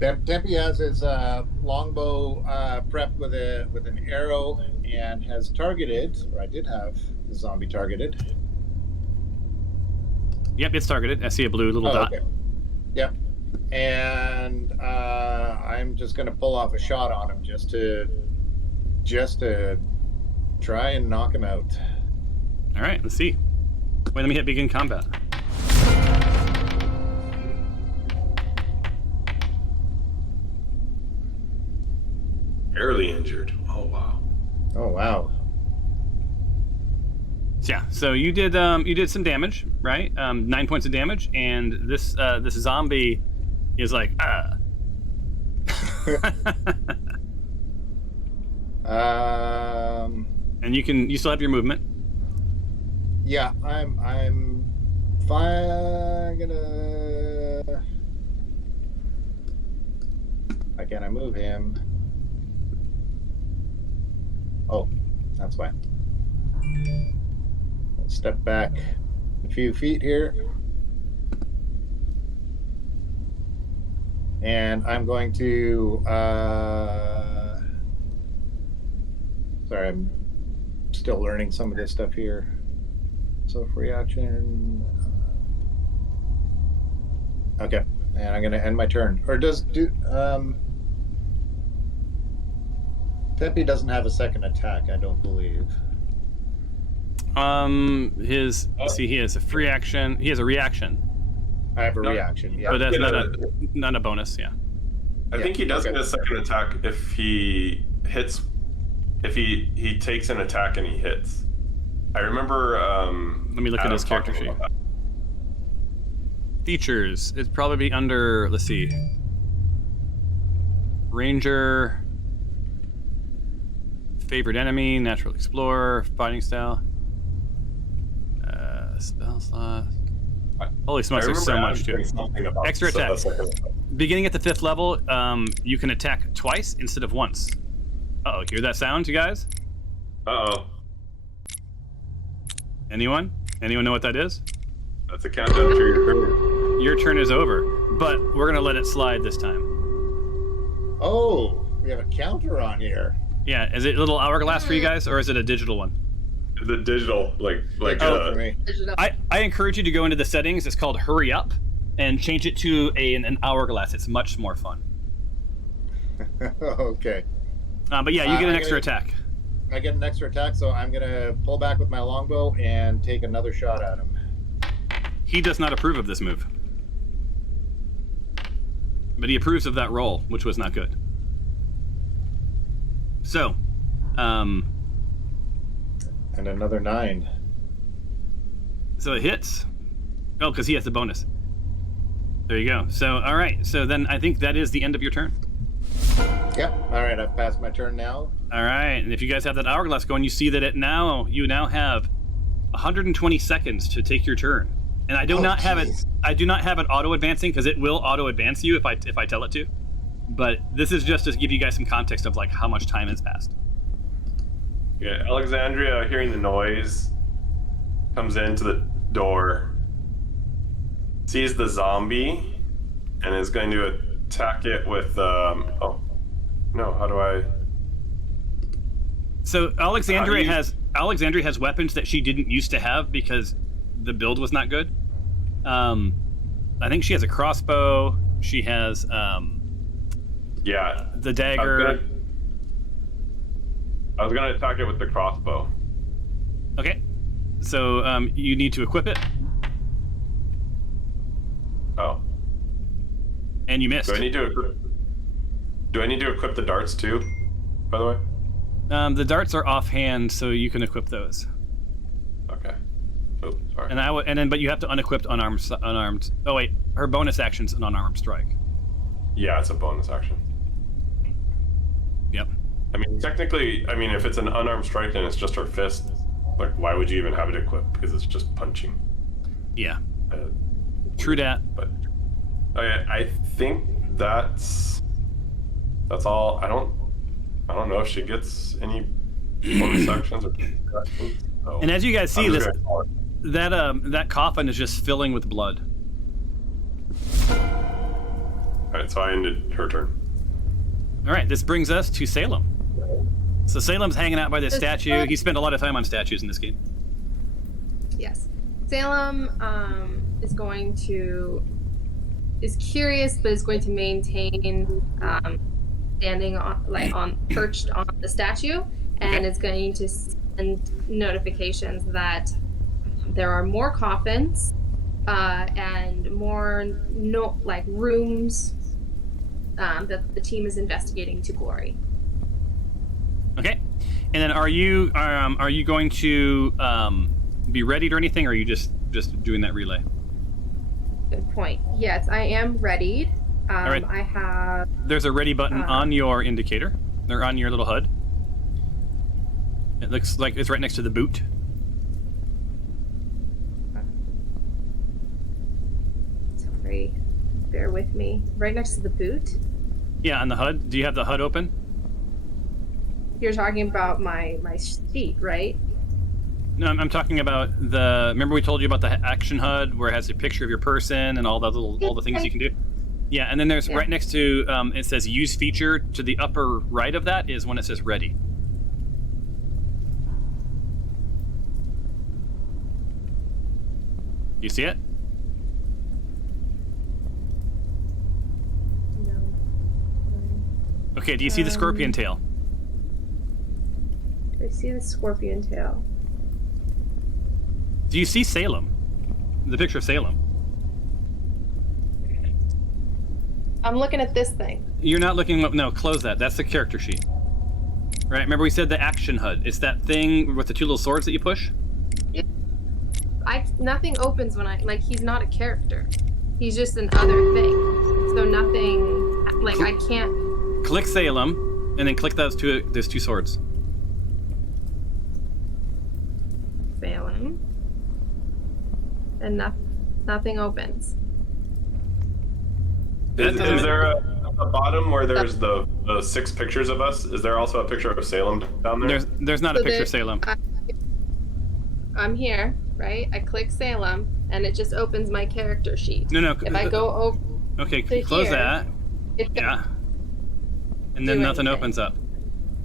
Tempe has his longbow prepped with an arrow and has targeted, or I did have the zombie targeted. Yep, it's targeted. I see a blue little dot. Okay. Yep. And I'm just going to pull off a shot on him just to try and knock him out. All right, let's see. Wait, let me hit begin combat. Barely injured. Oh wow. Oh wow. Yeah, so you did some damage, right? 9 points of damage, and this zombie is like and you still have your movement. Yeah, I'm fine. Why can't I move him? Oh, that's why. Step back a few feet here. And I'm going to sorry, I'm still learning some of this stuff here. So free action. Okay, and I'm gonna end my turn. Or Tempe doesn't have a second attack, I don't believe. He has a free action. He has a reaction, I have a No. reaction, yeah. but that's not a bonus. Yeah. I think he does get a second attack if he hits. If he takes an attack and he hits. I remember. Let me look at his character sheet. Features. It'd probably be under. Let's see. Ranger. Favorite enemy. Natural explorer. Fighting style. Spell slot. Holy smokes! There's so much to it. Extra attack. Beginning at the 5th level, you can attack twice instead of once. Uh-oh, hear that sound, you guys? Uh-oh. Anyone? Anyone know what that is? That's a countdown to your turn. Your turn is over, but we're gonna let it slide this time. Oh, we have a counter on here. Yeah, is it a little hourglass for you guys, or is it a digital one? The digital, like For me. I encourage you to go into the settings. It's called Hurry Up, and change it to an hourglass. It's much more fun. Okay. But yeah, you get an extra attack. I get an extra attack, so I'm gonna pull back with my longbow and take another shot at him. He does not approve of this move, but he approves of that roll, which was not good. So, And another 9. so it hits. Oh, because he has the bonus. There you go. So, all right. So then I think that is the end of your turn. Yep. All right, I've passed my turn now. All right. And if you guys have that hourglass going, you see that you now have 120 seconds to take your turn. And I do not have it. I do not have it auto advancing because it will auto advance you if I tell it to. But this is just to give you guys some context of like how much time has passed. Yeah, Alexandria, hearing the noise, comes into the door, sees the zombie, and is going to attack it with. Oh, no! How do I? So Alexandria has weapons that she didn't used to have because the build was not good. I think she has a crossbow. She has Yeah, the dagger. I was gonna attack it with the crossbow. Okay. So you need to equip it, Oh, and you missed. do I need to equip the darts too? By the way. The darts are offhand, so you can equip those. Okay. Oh, sorry. But you have to unequip unarmed. Oh wait, her bonus action's an unarmed strike. Yeah, it's a bonus action. Yep. I mean, technically, if it's an unarmed strike and it's just her fist, like, why would you even have it equipped? Because it's just punching. Yeah. True that. But okay, I think that's all. I don't know if she gets any bonus actions or actions. So And as you guys see, I'm this just gonna call it. that coffin is just filling with blood. All right, so I ended her turn. All right, this brings us to Salem. So Salem's hanging out by this statue. He spent a lot of time on statues in this game. Yes. Salem is curious, but is going to maintain standing on perched on the statue, and is going to send notifications that there are more coffins and more rooms that the team is investigating to glory. Okay, and then are you going to be readied or anything, or are you just doing that relay? Good point. Yes, I am readied. All right. I have. There's a ready button on your indicator. They're on your little HUD. It looks like it's right next to the boot. Sorry, bear with me. Right next to the boot. Yeah, on the HUD. Do you have the HUD open? You're talking about my sheet, right? No, I'm talking about the. Remember we told you about the action HUD where it has a picture of your person and all the things you can do. Yeah, and then there's right next to it says use feature. To the upper right of that is when it says ready. You see it? No. Okay. Do you see the scorpion tail? I see the scorpion tail. Do you see Salem? The picture of Salem. I'm looking at this thing. You're not looking. No, close that. That's the character sheet. Right. Remember we said the action HUD. It's that thing with the two little swords that you push. Nothing opens when he's not a character. He's just an other thing. So nothing. I can't. Click Salem, and then click those two swords. Salem. And nothing opens. Is there at the bottom where there's the 6 pictures of us? Is there also a picture of Salem down there? There's not a picture of Salem. I'm here, right? I click Salem, and it just opens my character sheet. No. If I go over. Okay, to close here, that. Yeah. And then nothing opens up.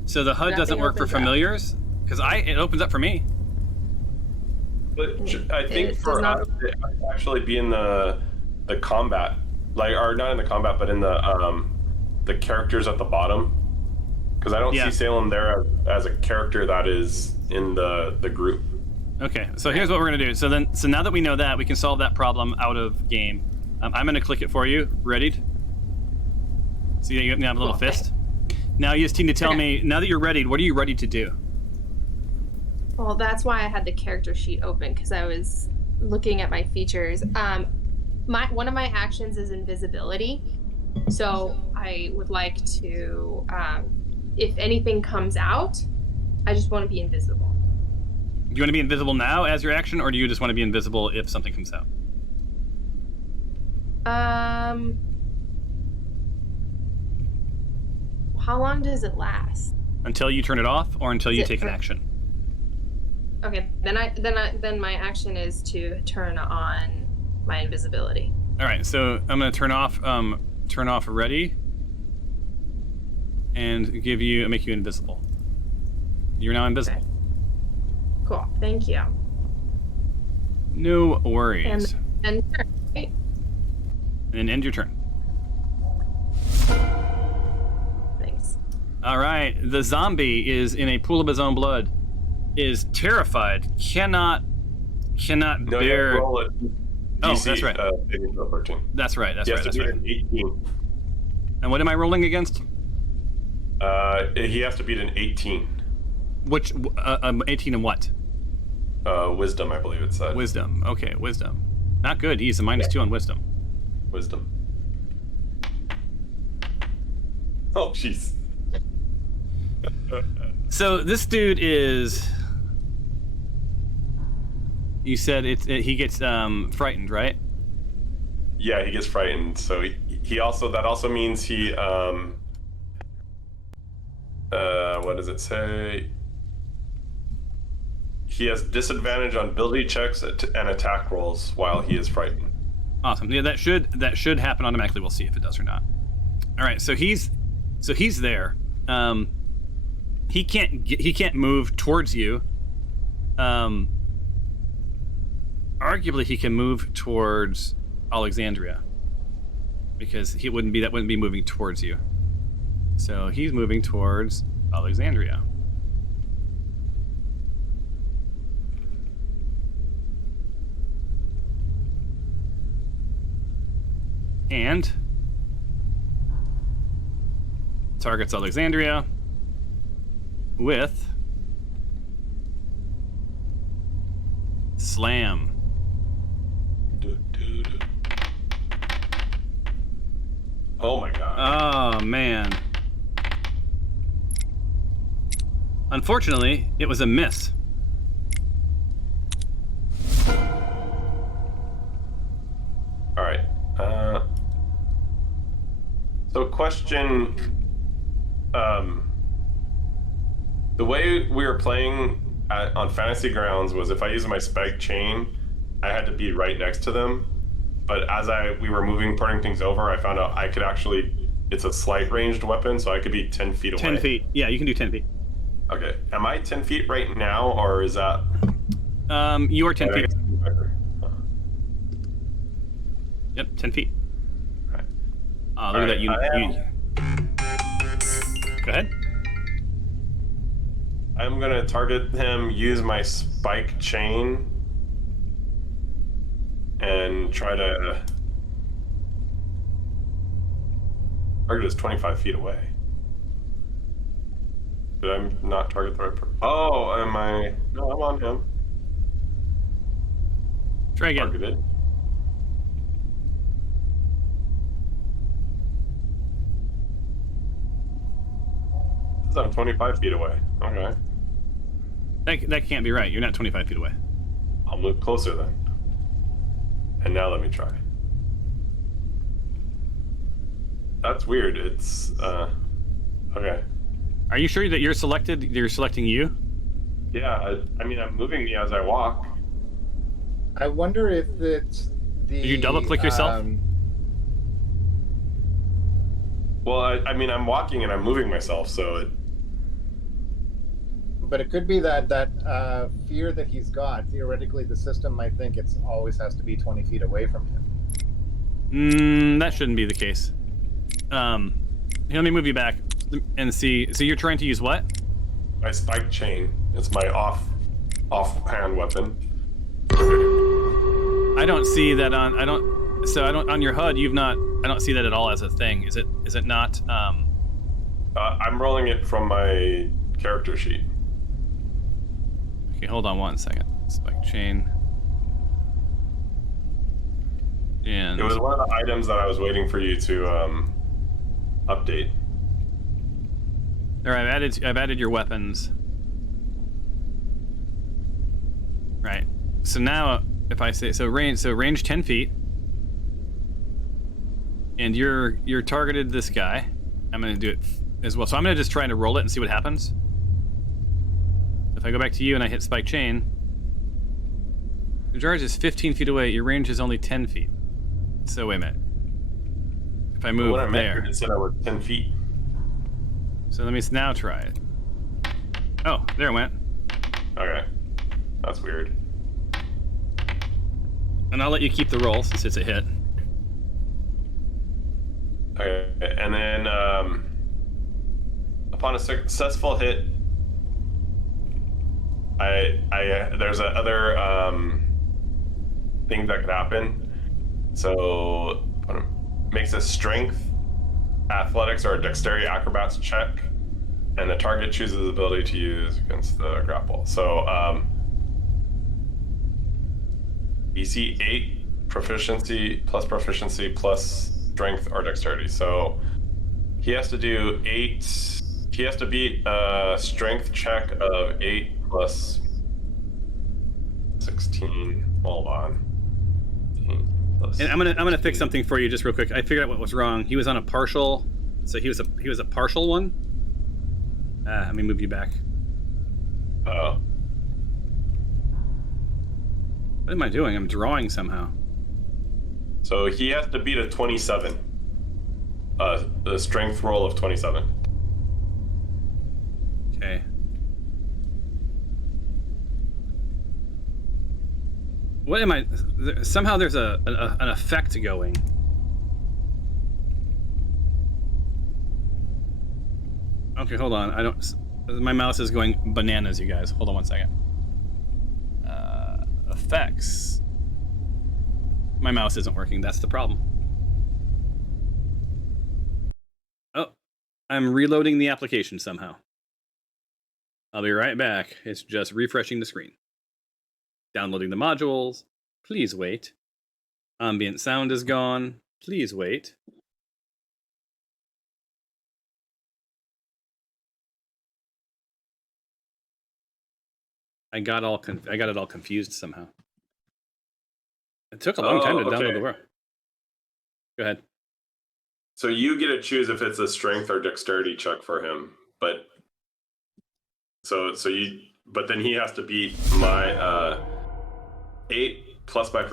So the HUD doesn't work for familiars? Because it opens up for me. But I think for us, it might actually be in the combat, or not in the combat, but in the characters at the bottom. Because I don't see Salem there as a character that is in the group. Okay, so here's what we're gonna do. So now that we know that, we can solve that problem out of game. I'm gonna click it for you. Readied? So you have a little fist. Now you just need to tell me, now that you're readied, what are you ready to do? Well, that's why I had the character sheet open, because I was looking at my features. One of my actions is invisibility. So I would like to, if anything comes out, I just want to be invisible. Do you want to be invisible now as your action, or do you just want to be invisible if something comes out? How long does it last? Until you turn it off, or until you take an action. Okay, then my action is to turn on my invisibility. All right, so I'm going to turn off ready, and make you invisible. You're now invisible. Okay. Cool. Thank you. No worries. And right? And then end your turn. Thanks. All right, the zombie is in a pool of his own blood, is terrified, cannot bear. Roll it. Oh, DC, that's right. That's right. That's right. That's right. 18. And what am I rolling against? He has to beat an 18. Which 18 and what? Wisdom, I believe it said. Wisdom. Okay, wisdom. Not good. He's a -2 on wisdom. Wisdom. Oh, jeez. So this dude is. You said he gets frightened, right? Yeah, he gets frightened. So he also, that also means he What does it say? He has disadvantage on ability checks and attack rolls while he is frightened. Awesome. Yeah, that should happen automatically. We'll see if it does or not. All right. So he's there. He can't move towards you. Arguably, he can move towards Alexandria because that wouldn't be moving towards you. So he's moving towards Alexandria. And targets Alexandria with Slam. Oh my god. Oh man. Unfortunately, it was a miss. All right. So question, the way we were playing on Fantasy Grounds was if I used my spike chain, I had to be right next to them. But as we were porting things over, I found out I could actually, it's a slight ranged weapon, so I could be 10 feet away. 10 feet. Yeah, you can do 10 feet. Okay. Am I 10 feet right now, or is that... You are 10 feet. Yep, 10 feet. Right. Look at that. Go ahead. I'm going to target him, use my spike chain, and try to... Target is 25 feet away. Did I not target the right person? Oh, am I... No, I'm on him. Try again. Targeted. I'm 25 feet away. Okay. That can't be right. You're not 25 feet away. I'll move closer then. And now let me try. That's weird. It's, okay. Are you sure that you're selected? You're selecting you? Yeah, I mean, I'm moving me as I walk. I wonder if it's the... Did you double-click yourself? Well, I mean, I'm walking and I'm moving myself, so it... But it could be that fear that he's got. Theoretically, the system might think it always has to be 20 feet away from him. That shouldn't be the case. Let me move you back and see. So you're trying to use what? My spike chain. It's my offhand weapon. I don't see that on. On your HUD. I don't see that at all as a thing. Is it not? I'm rolling it from my character sheet. Okay, hold on 1 second. Spike chain. And it was one of the items that I was waiting for you to update. All right, I've added your weapons. Right. So now, if I say range 10 feet, and you're targeted this guy. I'm gonna do it as well. So I'm gonna just try to roll it and see what happens. If I go back to you and I hit spike chain, your charge is 15 feet away. Your range is only 10 feet. So wait a minute. If I move there, it said I was 10 feet. So let me now try it. Oh, there it went. Okay, that's weird. And I'll let you keep the roll since it's a hit. Okay, and then upon a successful hit, there's other thing that could happen. So makes a strength, athletics, or a dexterity acrobats check, and the target chooses the ability to use against the grapple. So DC 8 proficiency plus strength or dexterity. So he has to do 8. He has to beat a strength check of 8 plus 16. Hold on. And I'm gonna fix something for you just real quick. I figured out what was wrong. He was on a partial, so he was a partial one. Let me move you back. Oh. What am I doing? I'm drawing somehow. So he has to beat a 27. A strength roll of 27. Okay. What am I? Somehow there's an effect going. Okay, hold on. I don't. My mouse is going bananas, you guys. Hold on one second. Effects. My mouse isn't working. That's the problem. Oh, I'm reloading the application somehow. I'll be right back. It's just refreshing the screen. Downloading the modules. Please wait. Ambient sound is gone. Please wait. I got it all confused somehow. It took a long time to download the world. Go ahead. So you get to choose if it's a strength or dexterity check for him, but but then he has to beat my 8 plus my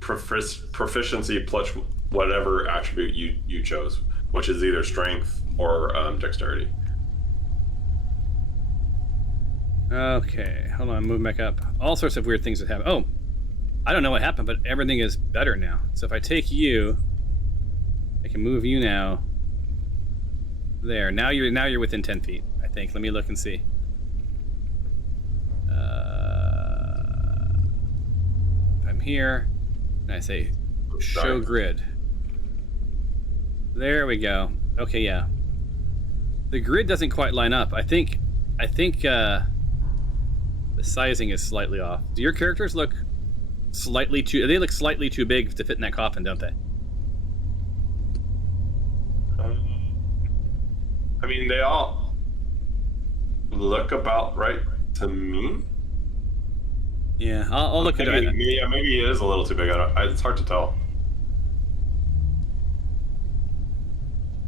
proficiency plus whatever attribute you chose, which is either strength or dexterity. Okay, hold on, move back up. All sorts of weird things that happen. Oh, I don't know what happened, but everything is better now. So if I take you, I can move you now. There. Now you're within 10 feet, I think. Let me look and see. If I'm here, and I say show grid. There we go. Okay, yeah. The grid doesn't quite line up. I think the sizing is slightly off. Do your characters look slightly too? They look slightly too big to fit in that coffin, don't they? I mean, they all look about right to me. Yeah, I'll look at it. Maybe it is a little too big. It's hard to tell.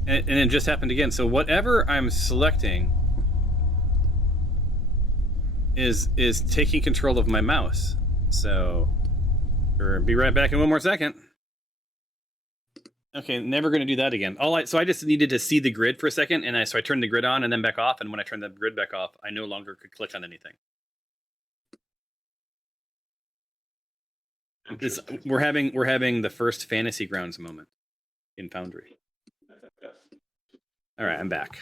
And it just happened again. So whatever I'm selecting is taking control of my mouse. So be right back in one more second. Okay, never going to do that again. So I just needed to see the grid for a second, and so I turned the grid on and then back off. And when I turned the grid back off, I no longer could click on anything. We're having the first Fantasy Grounds moment in Foundry. All right, I'm back.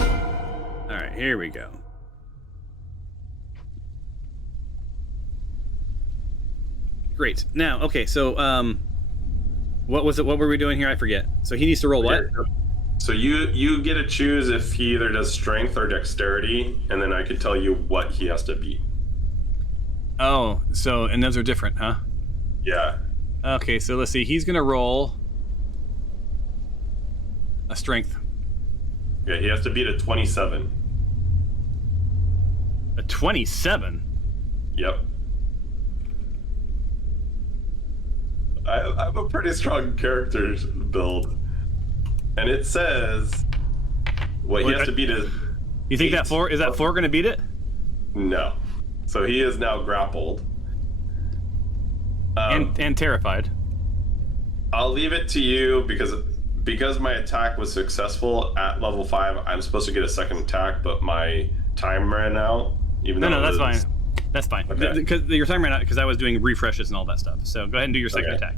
All right, here we go. Great. Now, okay, so what was it? What were we doing here? I forget. So he needs to roll what? So you get to choose if he either does strength or dexterity, and then I could tell you what he has to beat. Oh, and those are different, huh? Yeah. Okay, so let's see. He's gonna roll a strength. Yeah, he has to beat a 27. A 27? Yep. I have a pretty strong character build, and it says what he has to beat is. You think that 4 is that 4 going to beat it? No. So he is now grappled and terrified. I'll leave it to you because my attack was successful at level 5. I'm supposed to get a second attack, but my time ran out. No, that's fine. That's fine. Okay. Because your time ran out because I was doing refreshes and all that stuff. So go ahead and do your second attack.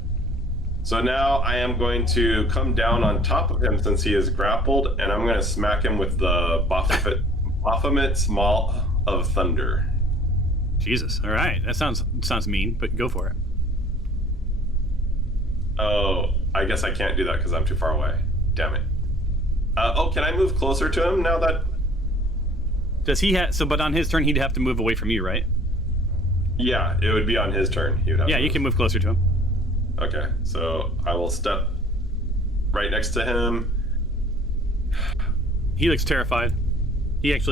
So now I am going to come down on top of him since he is grappled, and I'm going to smack him with the Baphomet Small of Thunder. Jesus. All right. That sounds mean, but go for it. Oh, I guess I can't do that because I'm too far away. Damn it. Can I move closer to him now that... Does he have... but on his turn, he'd have to move away from you, right? Yeah, it would be on his turn. He would have you can move closer to him. Okay, so I will step right next to him. He looks terrified. He's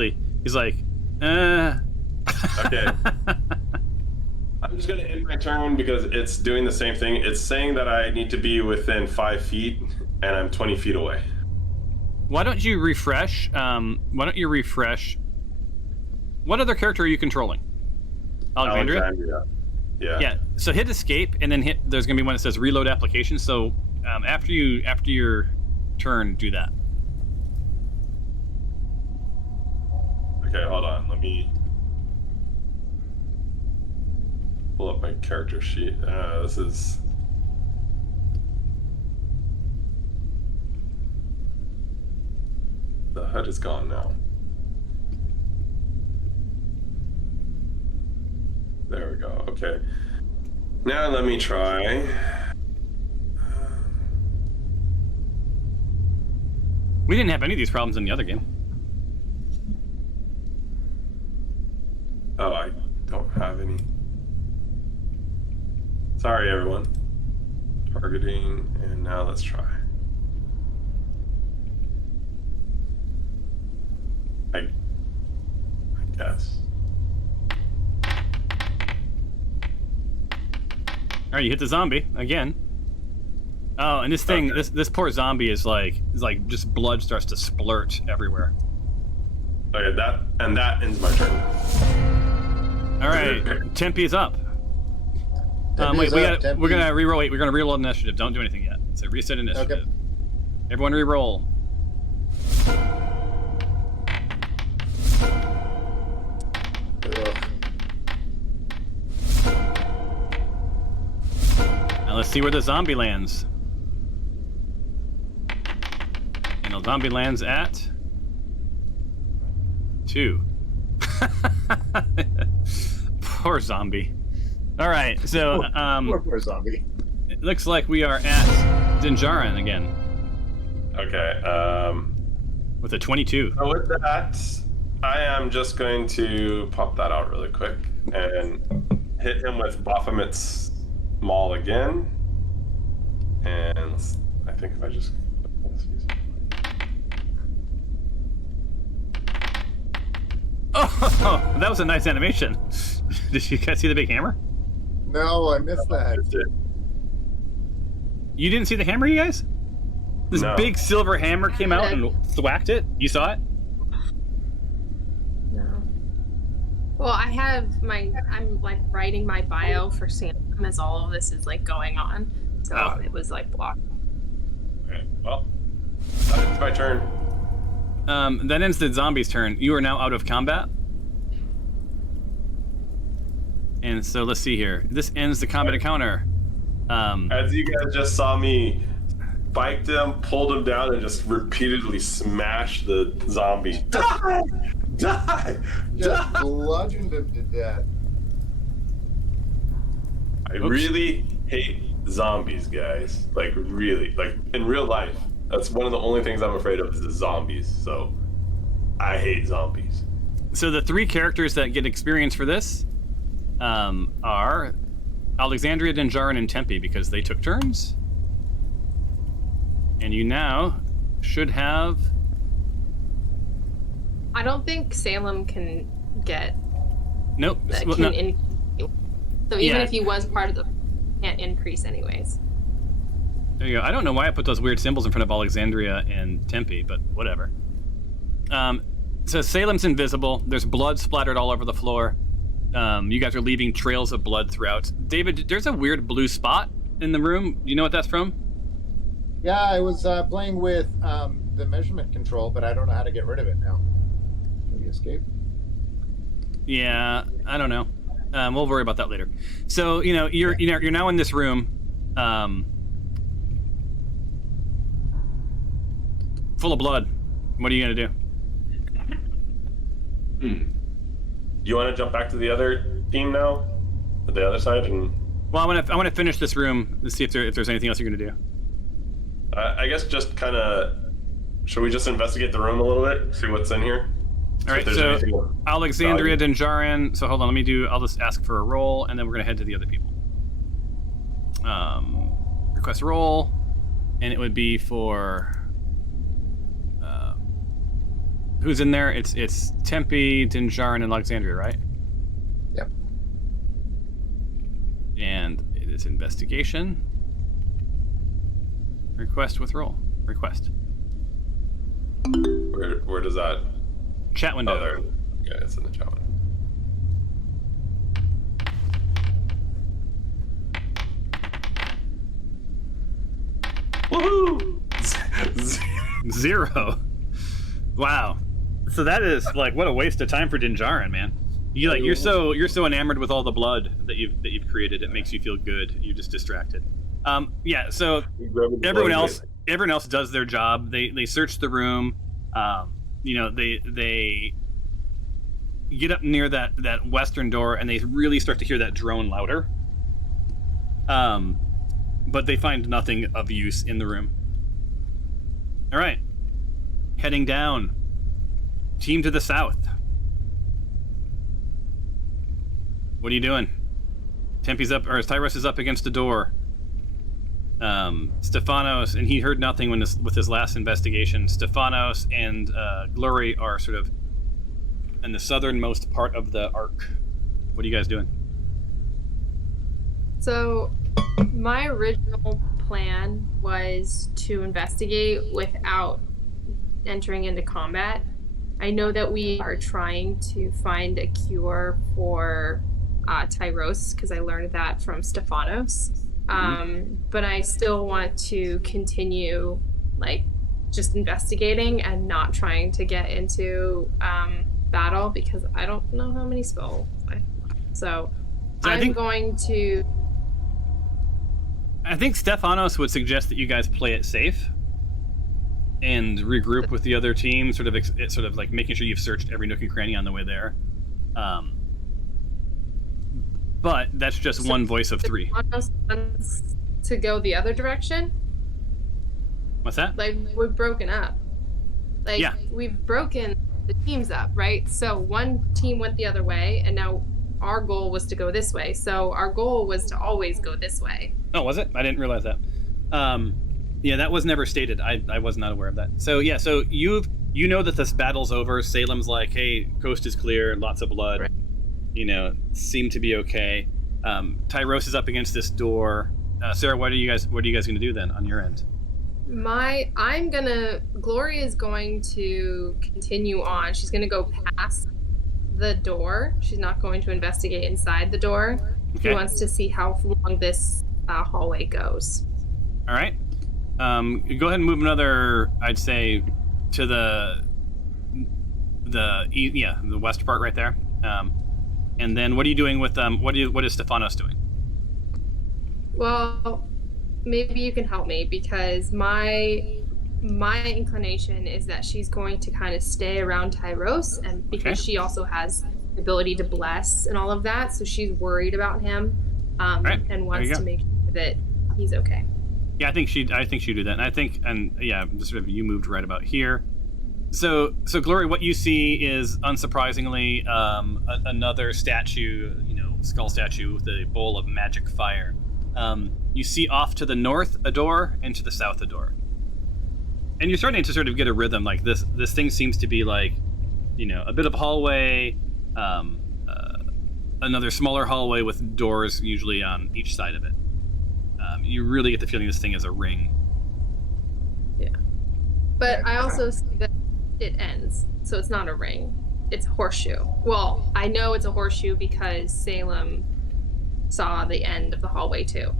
like, Okay. I'm just going to end my turn because it's doing the same thing. It's saying that I need to be within 5 feet, and I'm 20 feet away. Why don't you refresh? What other character are you controlling? Alexandria? Yeah. So hit escape, and then hit. There's gonna be one that says reload application. So after your turn, do that. Okay, hold on. Let me pull up my character sheet. This is. The HUD is gone now. There we go. Okay. Now let me try. We didn't have any of these problems in the other game. Oh, I don't have any. Sorry, everyone. Targeting, and now let's try. I guess. All right, you hit the zombie again. Oh, and this thing, Okay. this poor zombie is like just blood starts to splurt everywhere. Okay, that ends my turn. All right, Tempe is up. Tempe's Wait, up, Tempe. we're gonna reroll. Wait, we're gonna reroll initiative. Don't do anything yet. So reset initiative. Okay. Everyone reroll. Ugh. Now let's see where the zombie lands. And the zombie lands at 2. Poor zombie. All right, so Poor zombie. it looks like we are at Dinjarin again Okay, with a 22. so with that, I am just going to pop that out really quick and hit him with Baphomet's Maul again. And I think if I just... Oh, that was a nice animation. Did you guys see the big hammer? No, I missed that. You didn't see the hammer, you guys? This No. big silver hammer came out and thwacked it. You saw it? No. Well, I'm like writing my bio for Sam as all of this is like going on. So Oh. it was like blocked. Okay, well, it's my turn. That ends the zombie's turn. You are now out of combat. And so let's see here. This ends the combat encounter. As you guys just saw me spiked him, pulled him down, and just repeatedly smashed the zombie. Die! Die! Just Die! bludgeoned him to death. I really hate zombies, guys. Like, really. Like, in real life, that's one of the only things I'm afraid of is the zombies. So, I hate zombies. So the 3 characters that get experience for this are Alexandria, Dinjarin, and Tempe because they took turns. And you now should have... I don't think Salem can get Nope. the Well, can no. So even Yeah. if he was part of the can't increase anyways. There you go. I don't know why I put those weird symbols in front of Alexandria and Tempe, but whatever. So Salem's invisible. There's blood splattered all over the floor. You guys are leaving trails of blood throughout. David, there's a weird blue spot in the room. Do you know what that's from? Yeah, I was playing with the measurement control, but I don't know how to get rid of it now. Can we escape? Yeah, I don't know. We'll worry about that later. So you're now in this room, full of blood. What are you gonna do? You want to jump back to the other team now? To the other side? And Well, I want to finish this room and see if there's anything else you're gonna do. I guess just kind of... Should we just investigate the room a little bit? See what's in here? All right, if there's so anything- Alexandria, Dinjarin. So hold on, I'll just ask for a roll, and then we're gonna head to the other people. Request roll, and it would be for who's in there? It's Tempe, Dinjarin, and Alexandria, right? Yep. And it is investigation. Request with roll. Request. Where does that? Chat window. Oh, there. Yeah, it's in the chat window. Woohoo! 0. Wow. So that is like what a waste of time for Dinjarin, man. You're so enamored with all the blood that you've created. It makes you feel good. You're just distracted. Yeah. So everyone else does their job. They search the room. They get up near that western door and they really start to hear that drone louder. But they find nothing of use in the room. All right. Heading down. Team to the south. What are you doing? Tyros is up against the door. Stefanos, and he heard nothing with his last investigation. Stefanos and Glory are sort of in the southernmost part of the arc. What are you guys doing? So, my original plan was to investigate without entering into combat. I know that we are trying to find a cure for Tyros, because I learned that from Stefanos. But I still want to continue, just investigating and not trying to get into battle, because I don't know how many spells I have. So I think Stefanos would suggest that you guys play it safe and regroup with the other team, sort of like making sure you've searched every nook and cranny on the way there. But that's just one voice of 3. Wants to go the other direction. What's that? We've broken up. Yeah. We've broken the teams up, right? So one team went the other way, and now our goal was to go this way. So our goal was to always go this way. Oh, was it? I didn't realize that. Yeah, that was never stated. I was not aware of that. So yeah, so you know that this battle's over. Salem's like, hey, coast is clear, lots of blood. Right. Seem to be okay. Tyros is up against this door. Sarah, what are you guys gonna do then on your end? Gloria is going to continue on. She's gonna go past the door. She's not going to investigate inside the door. Okay. She wants to see how long this hallway goes. All right. Go ahead and move another, I'd say, to the west part right there. And then what are you doing with what is Stefanos doing? Well, maybe you can help me, because my inclination is that she's going to kind of stay around Tyros, and because she also has the ability to bless and all of that, so she's worried about him, and wants to make sure that he's okay. Yeah, I think she'd do that, and just sort of you moved right about here. So Glory, what you see is, unsurprisingly, another statue, skull statue with a bowl of magic fire. You see off to the north a door, and to the south a door. And you're starting to sort of get a rhythm. Like this thing seems to be like, a bit of a hallway, another smaller hallway with doors usually on each side of it. You really get the feeling this thing is a ring. Yeah. But I also see that it ends, so it's not a ring. It's a horseshoe. Well, I know it's a horseshoe because Salem saw the end of the hallway too.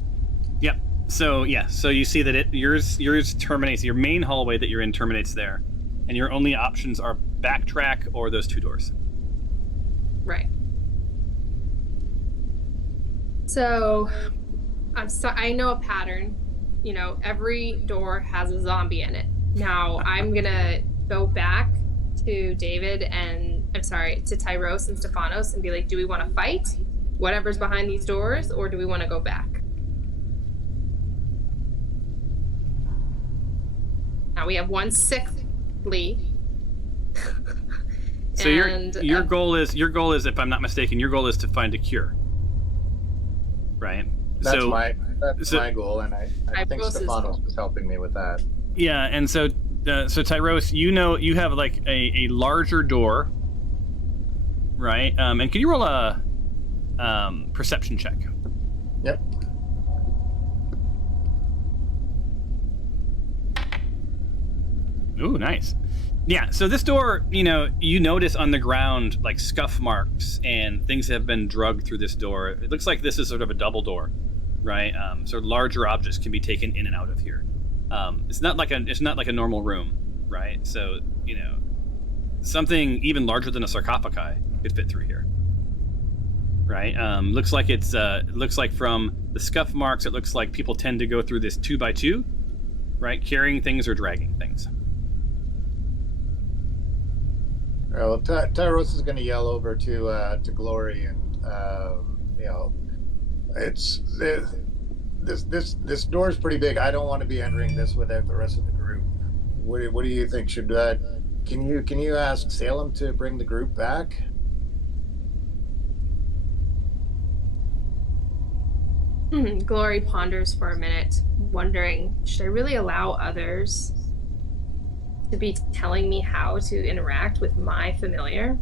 Yep. So you see that yours terminates, your main hallway that you're in terminates there, and your only options are backtrack or those 2 doors. Right. So I know a pattern. Every door has a zombie in it. Now I'm gonna go back to David to Tyros and Stefanos and be like, do we want to fight whatever's behind these doors, or do we want to go back? Now we have 1/6 lead. So your goal is, if I'm not mistaken, your goal is to find a cure, right? That's my goal, and I think Stefanos was helping me with that. Yeah, and so Tyros, you have like a larger door, right? And can you roll a perception check? Yep. Ooh, nice. Yeah, so this door, you notice on the ground like scuff marks and things have been drugged through this door. It looks like this is sort of a double door, right? So larger objects can be taken in and out of here. It's not like a normal room, right? So something even larger than a sarcophagi could fit through here, right? Looks like from the scuff marks, it looks like people tend to go through this 2x2, right? Carrying things or dragging things. Well, Tyros is going to yell over to Glory, and it's this door is pretty big. I don't want to be entering this without the rest of the group. What do you think? Can you ask Salem to bring the group back? Glory ponders for a minute, wondering, should I really allow others to be telling me how to interact with my familiar?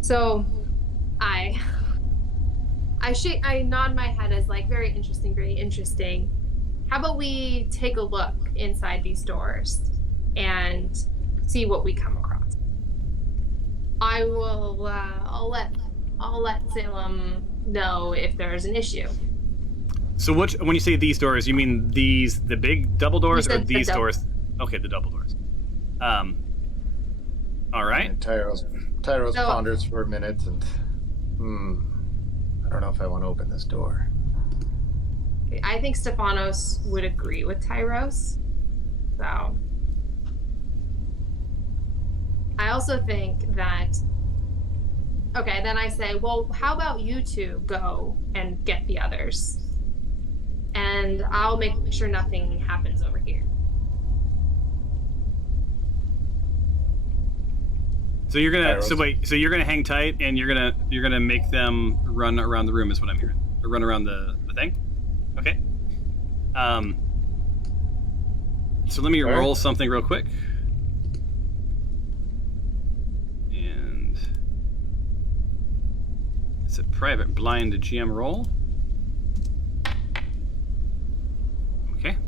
So I nod my head as like, very interesting, very interesting. How about we take a look inside these doors and see what we come across? I will I'll let Salem know if there's an issue. So when you say these doors, you mean the big double doors or these doors? Okay, the double doors. All right. And Tyros ponders for a minute, and I don't know if I want to open this door. I think Stefanos would agree with Tyros. So I also think that, okay, then I say, well, how about you two go and get the others? And I'll make sure nothing happens over here. So you're gonna So you're gonna hang tight and you're gonna make them run around the room is what I'm hearing. Or run around the thing? Okay. So let me roll something real quick. And it's a private blind GM roll. Okay.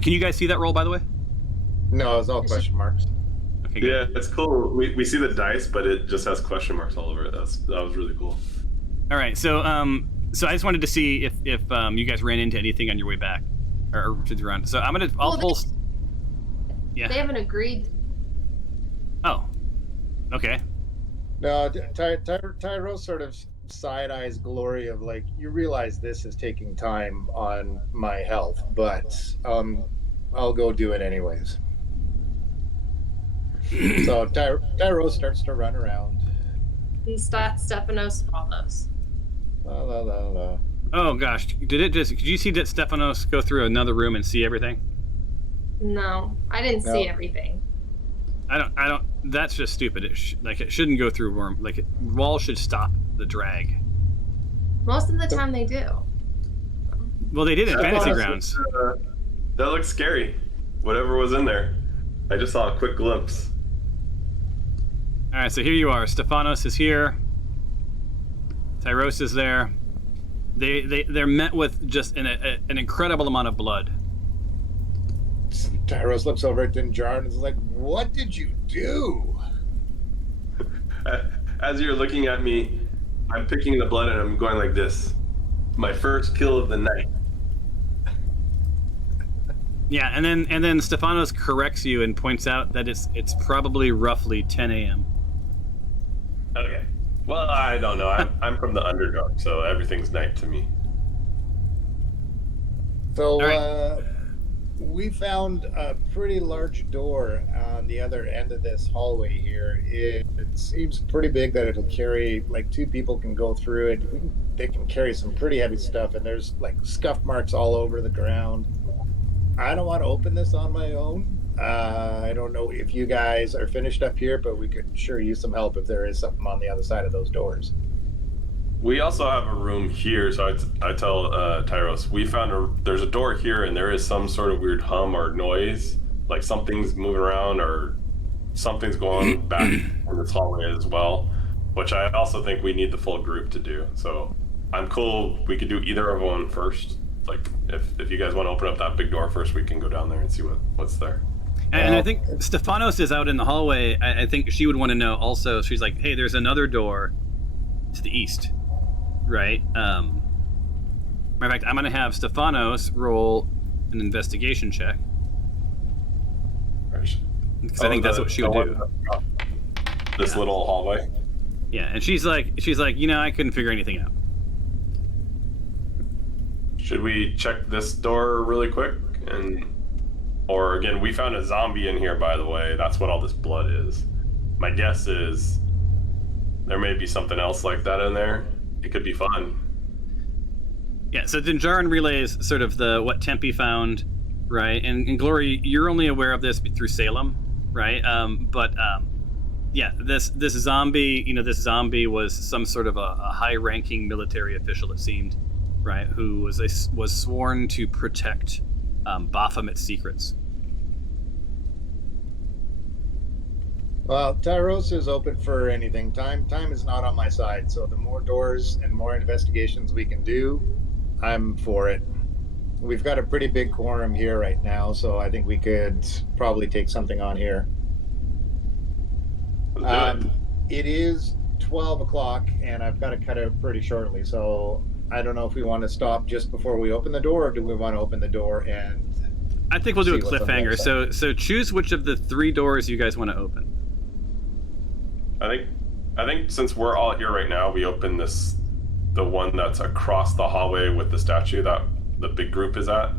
Can you guys see that roll, by the way? No, it's all question marks. Okay, yeah, it's cool. We see the dice, but it just has question marks all over it. That was really cool. All right, so so I just wanted to see if you guys ran into anything on your way back or to the round. So I'll pull. Yeah. They haven't agreed. Oh. Okay. No, Tyros sort of side eyes Glory of like, you realize this is taking time on my health, but I'll go do it anyways. So Tyros starts to run around. And Stefanos follows. La la la la. Oh gosh, did you see that Stefanos go through another room and see everything? No, I didn't see everything. I don't. That's just stupid. It shouldn't go through worm. Walls should stop the drag. Most of the time they do. Well, they did in Fantasy Grounds. That looks scary. Whatever was in there, I just saw a quick glimpse. All right, so here you are. Stefanos is here. Tyros is there. They're met with just an incredible amount of blood. Tyros looks over at Dinjar and is like, "What did you do?" As you're looking at me, I'm picking the blood and I'm going like this. My first kill of the night. Yeah, and then Stefanos corrects you and points out that it's probably roughly 10 a.m. Okay. Well, I don't know. I'm from the Underdark, so everything's night to me. So we found a pretty large door on the other end of this hallway here. It seems pretty big that it'll carry, like, 2 people can go through it. They can carry some pretty heavy stuff, and there's, like, scuff marks all over the ground. I don't want to open this on my own. I don't know if you guys are finished up here, but we could sure use some help if there is something on the other side of those doors. We also have a room here, so I tell Tyros, we found there's a door here, and there is some sort of weird hum or noise, like something's moving around or something's going back in this hallway as well, which I also think we need the full group to do. So I'm cool. We could do either of one first. like if you guys want to open up that big door first, we can go down there and see what's there. And I think Stefanos is out in the hallway. I think she would want to know also. She's like, hey, there's another door to the east, right? Matter of fact, I'm going to have Stefanos roll an investigation check. Because I think that's what she would do. This little hallway. Yeah, and she's like, I couldn't figure anything out. Should we check this door really quick? Or again, we found a zombie in here, by the way. That's what all this blood is. My guess is there may be something else like that in there. It could be fun. Yeah, so Dinjarin relays sort of what Tempe found, right? And Glory, you're only aware of this through Salem, right? Yeah, this zombie, this zombie was some sort of a high-ranking military official, it seemed, right? Who was sworn to protect Baphomet's secrets. Well, Tyros is open for anything. Time is not on my side, so the more doors and more investigations we can do, I'm for it. We've got a pretty big quorum here right now, so I think we could probably take something on here. It is 12 o'clock, and I've got to cut out pretty shortly, so I don't know if we want to stop just before we open the door, or do we want to open the door and... I think we'll do a cliffhanger. So choose which of the 3 doors you guys want to open. I think since we're all here right now, we open the one that's across the hallway with the statue that the big group is at.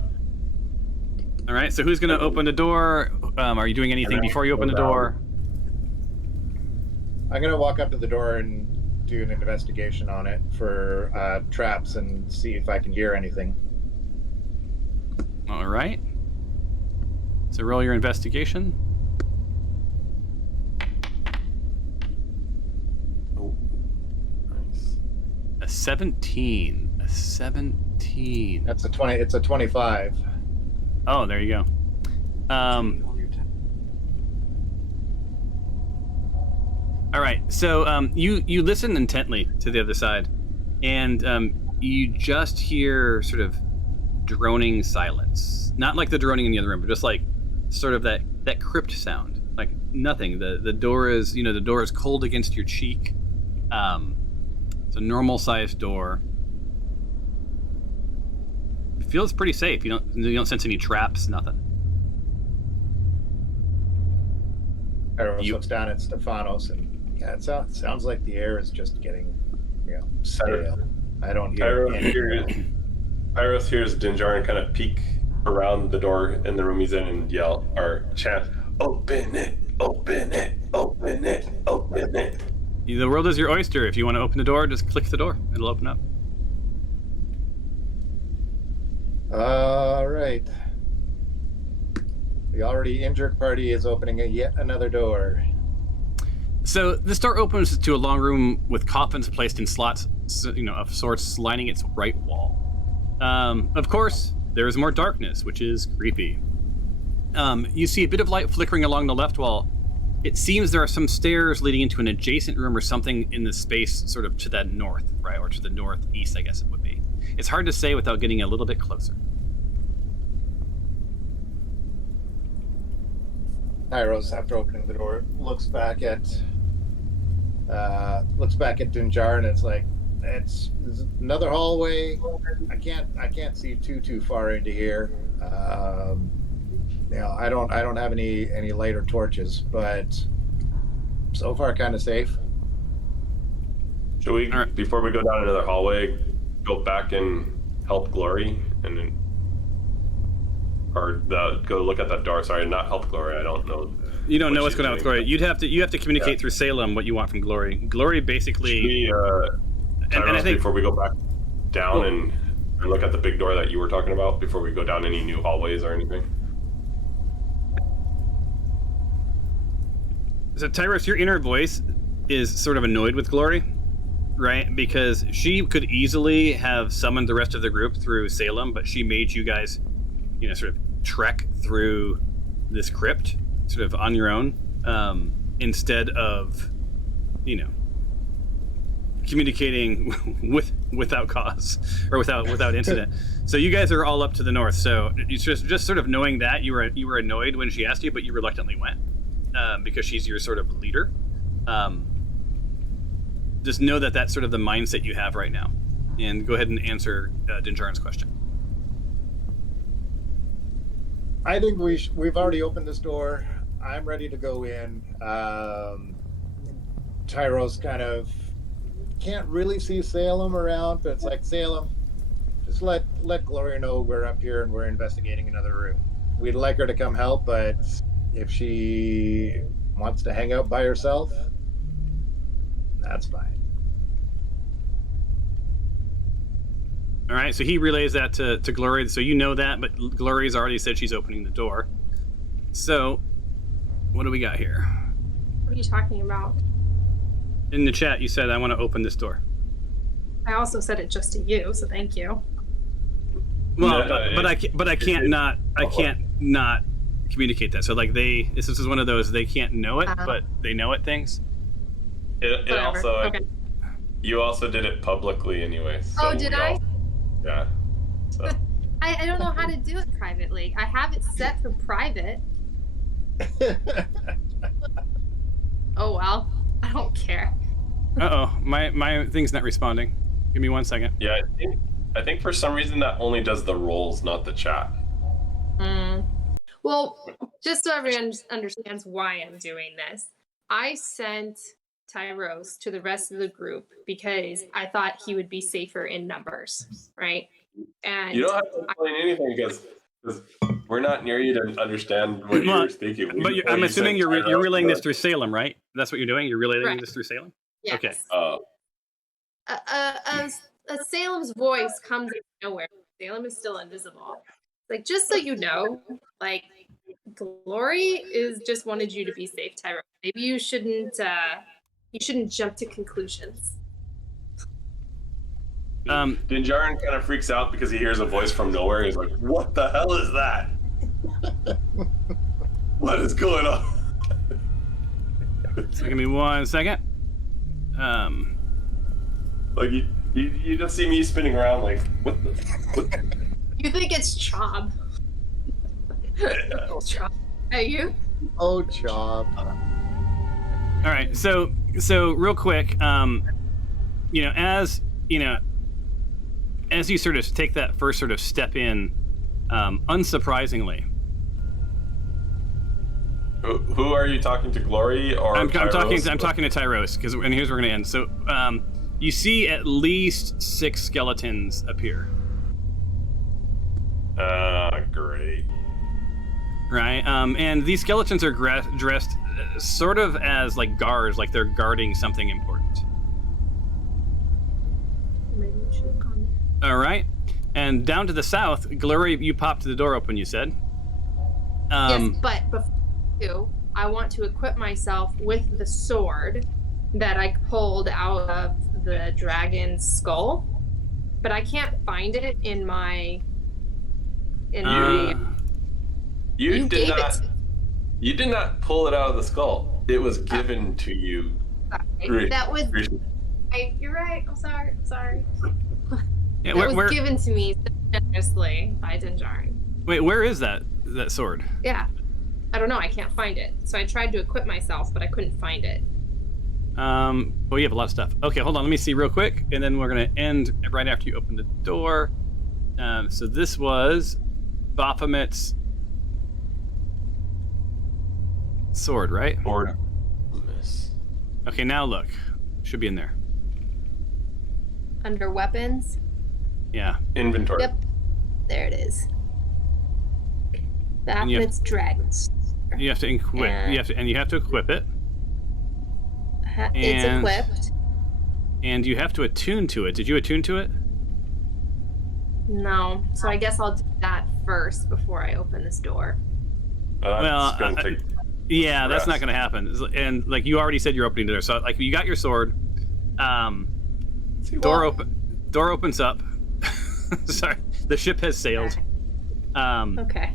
All right, so who's going to open the door? Are you doing anything before you open the door? I'm going to walk up to the door and do an investigation on it for traps and see if I can hear anything. All right. So roll your investigation. Oh, nice. A 17. A 17. That's a 20. It's a 25. Oh, there you go. All right. So you listen intently to the other side, and you just hear sort of droning silence. Not like the droning in the other room, but just like sort of that crypt sound. Like nothing. The door is the door is cold against your cheek. It's a normal sized door. It feels pretty safe. You don't sense any traps. Nothing. Eros looks down at Stefanos, and yeah, it sounds like the air is just getting, stale. I don't hear anything. Pyros hears Dinjarin kind of peek around the door in the room he's in and yell or chant, "Open it! Open it! Open it! Open it!" The world is your oyster. If you want to open the door, just click the door. It'll open up. All right. The already injured party is opening yet another door. So this door opens to a long room with coffins placed in slots, of sorts, lining its right wall. Of course, there is more darkness, which is creepy. You see a bit of light flickering along the left wall. It seems there are some stairs leading into an adjacent room or something in the space sort of to that north, right? Or to the northeast, I guess it would be. It's hard to say without getting a little bit closer. Tyros, after opening the door, looks back at Dinjar, and it's like, it's another hallway. I can't see too far into here. I don't have any light or torches, but so far kind of safe. Should we, before we go down another hallway, go back and help Glory and then, go look at that door? Sorry, not help Glory. I don't know. You don't know what's going on with Glory. You have to communicate through Salem what you want from Glory. Glory basically. I think before we go back down and look at the big door that you were talking about, before we go down any new hallways or anything. So Tyros, your inner voice is sort of annoyed with Glory, right? Because she could easily have summoned the rest of the group through Salem, but she made you guys, sort of trek through this crypt, sort of on your own, instead of, communicating without cause or without incident. So you guys are all up to the north. So it's just sort of knowing that you were annoyed when she asked you, but you reluctantly went because she's your sort of leader. Just know that that's sort of the mindset you have right now, and go ahead and answer Dinjarin's question. I think we've already opened this door. I'm ready to go in. Tyros kind of can't really see Salem around, but it's like, Salem, just let Gloria know we're up here and we're investigating another room. We'd like her to come help, but if she wants to hang out by herself, that's fine. All right, so he relays that to Gloria, so you know that, but Gloria's already said she's opening the door. So, what do we got here? What are you talking about? In the chat, you said, I want to open this door. I also said it just to you, so thank you. Well, but I can't not communicate that. So like this is one of those they can't know it, but they know it things. It also Okay. You also did it publicly anyway. So Oh, did I? Yeah. So. I don't know how to do it privately. I have it set for private. Oh well, I don't care. Uh-oh, my thing's not responding. Give me 1 second. Yeah, I think for some reason that only does the rolls, not the chat. Well, just so everyone understands why I'm doing this, I sent Tyros to the rest of the group because I thought he would be safer in numbers, right? And You don't have to explain anything because we're not near you to understand what you're speaking. But I'm assuming you're relaying this through Salem, right? That's what you're doing? You're relaying this through Salem? yes. Okay. Salem's voice comes out of nowhere. Salem is still invisible. Like, just so you know, like, Glory is just wanted you to be safe, Tyra. Maybe you shouldn't jump to conclusions. Dinjarin kind of freaks out because he hears a voice from nowhere. He's like, "What the hell is that? What is going on?" So give me 1 second. Like you just see me spinning around like, what? You think it's Chob? Chob. Are you? Oh, Chob. All right, so real quick, as you sort of take that first sort of step in, unsurprisingly, Who are you talking to, Glory or I'm talking Tyros? to Tyros, and here's where we're gonna end. So you see at least 6 skeletons appear. Great. Right, and these skeletons are dressed sort of as like guards, like they're guarding something important. Maybe we should have gone All right, and down to the south, Glory, you popped the door open. You said. yes, but before I want to equip myself with the sword that I pulled out of the dragon's skull, but I can't find it in my. You did not. You did not pull it out of the skull. It was given to you. Sorry. That was. You're right. I'm sorry. Yeah, It was given to me so generously by Dinjarin. Wait, where is that sword? Yeah. I don't know. I can't find it. So I tried to equip myself, but I couldn't find it. Well, you have a lot of stuff. Okay, hold on. Let me see real quick, and then we're going to end right after you open the door. So this was Baphomet's sword, right? Or Okay, now look. Should be in there. Under weapons? Yeah. inventory. Yep. There it is. Baphomet's dragons. You have to equip. You have to equip it. It's equipped. And you have to attune to it. Did you attune to it? No. So I guess I'll do that first before I open this door. Well, yeah, that's not going to happen. And like you already said, you're opening the door. So like you got your sword. Door opens up. Sorry, the ship has sailed. Okay.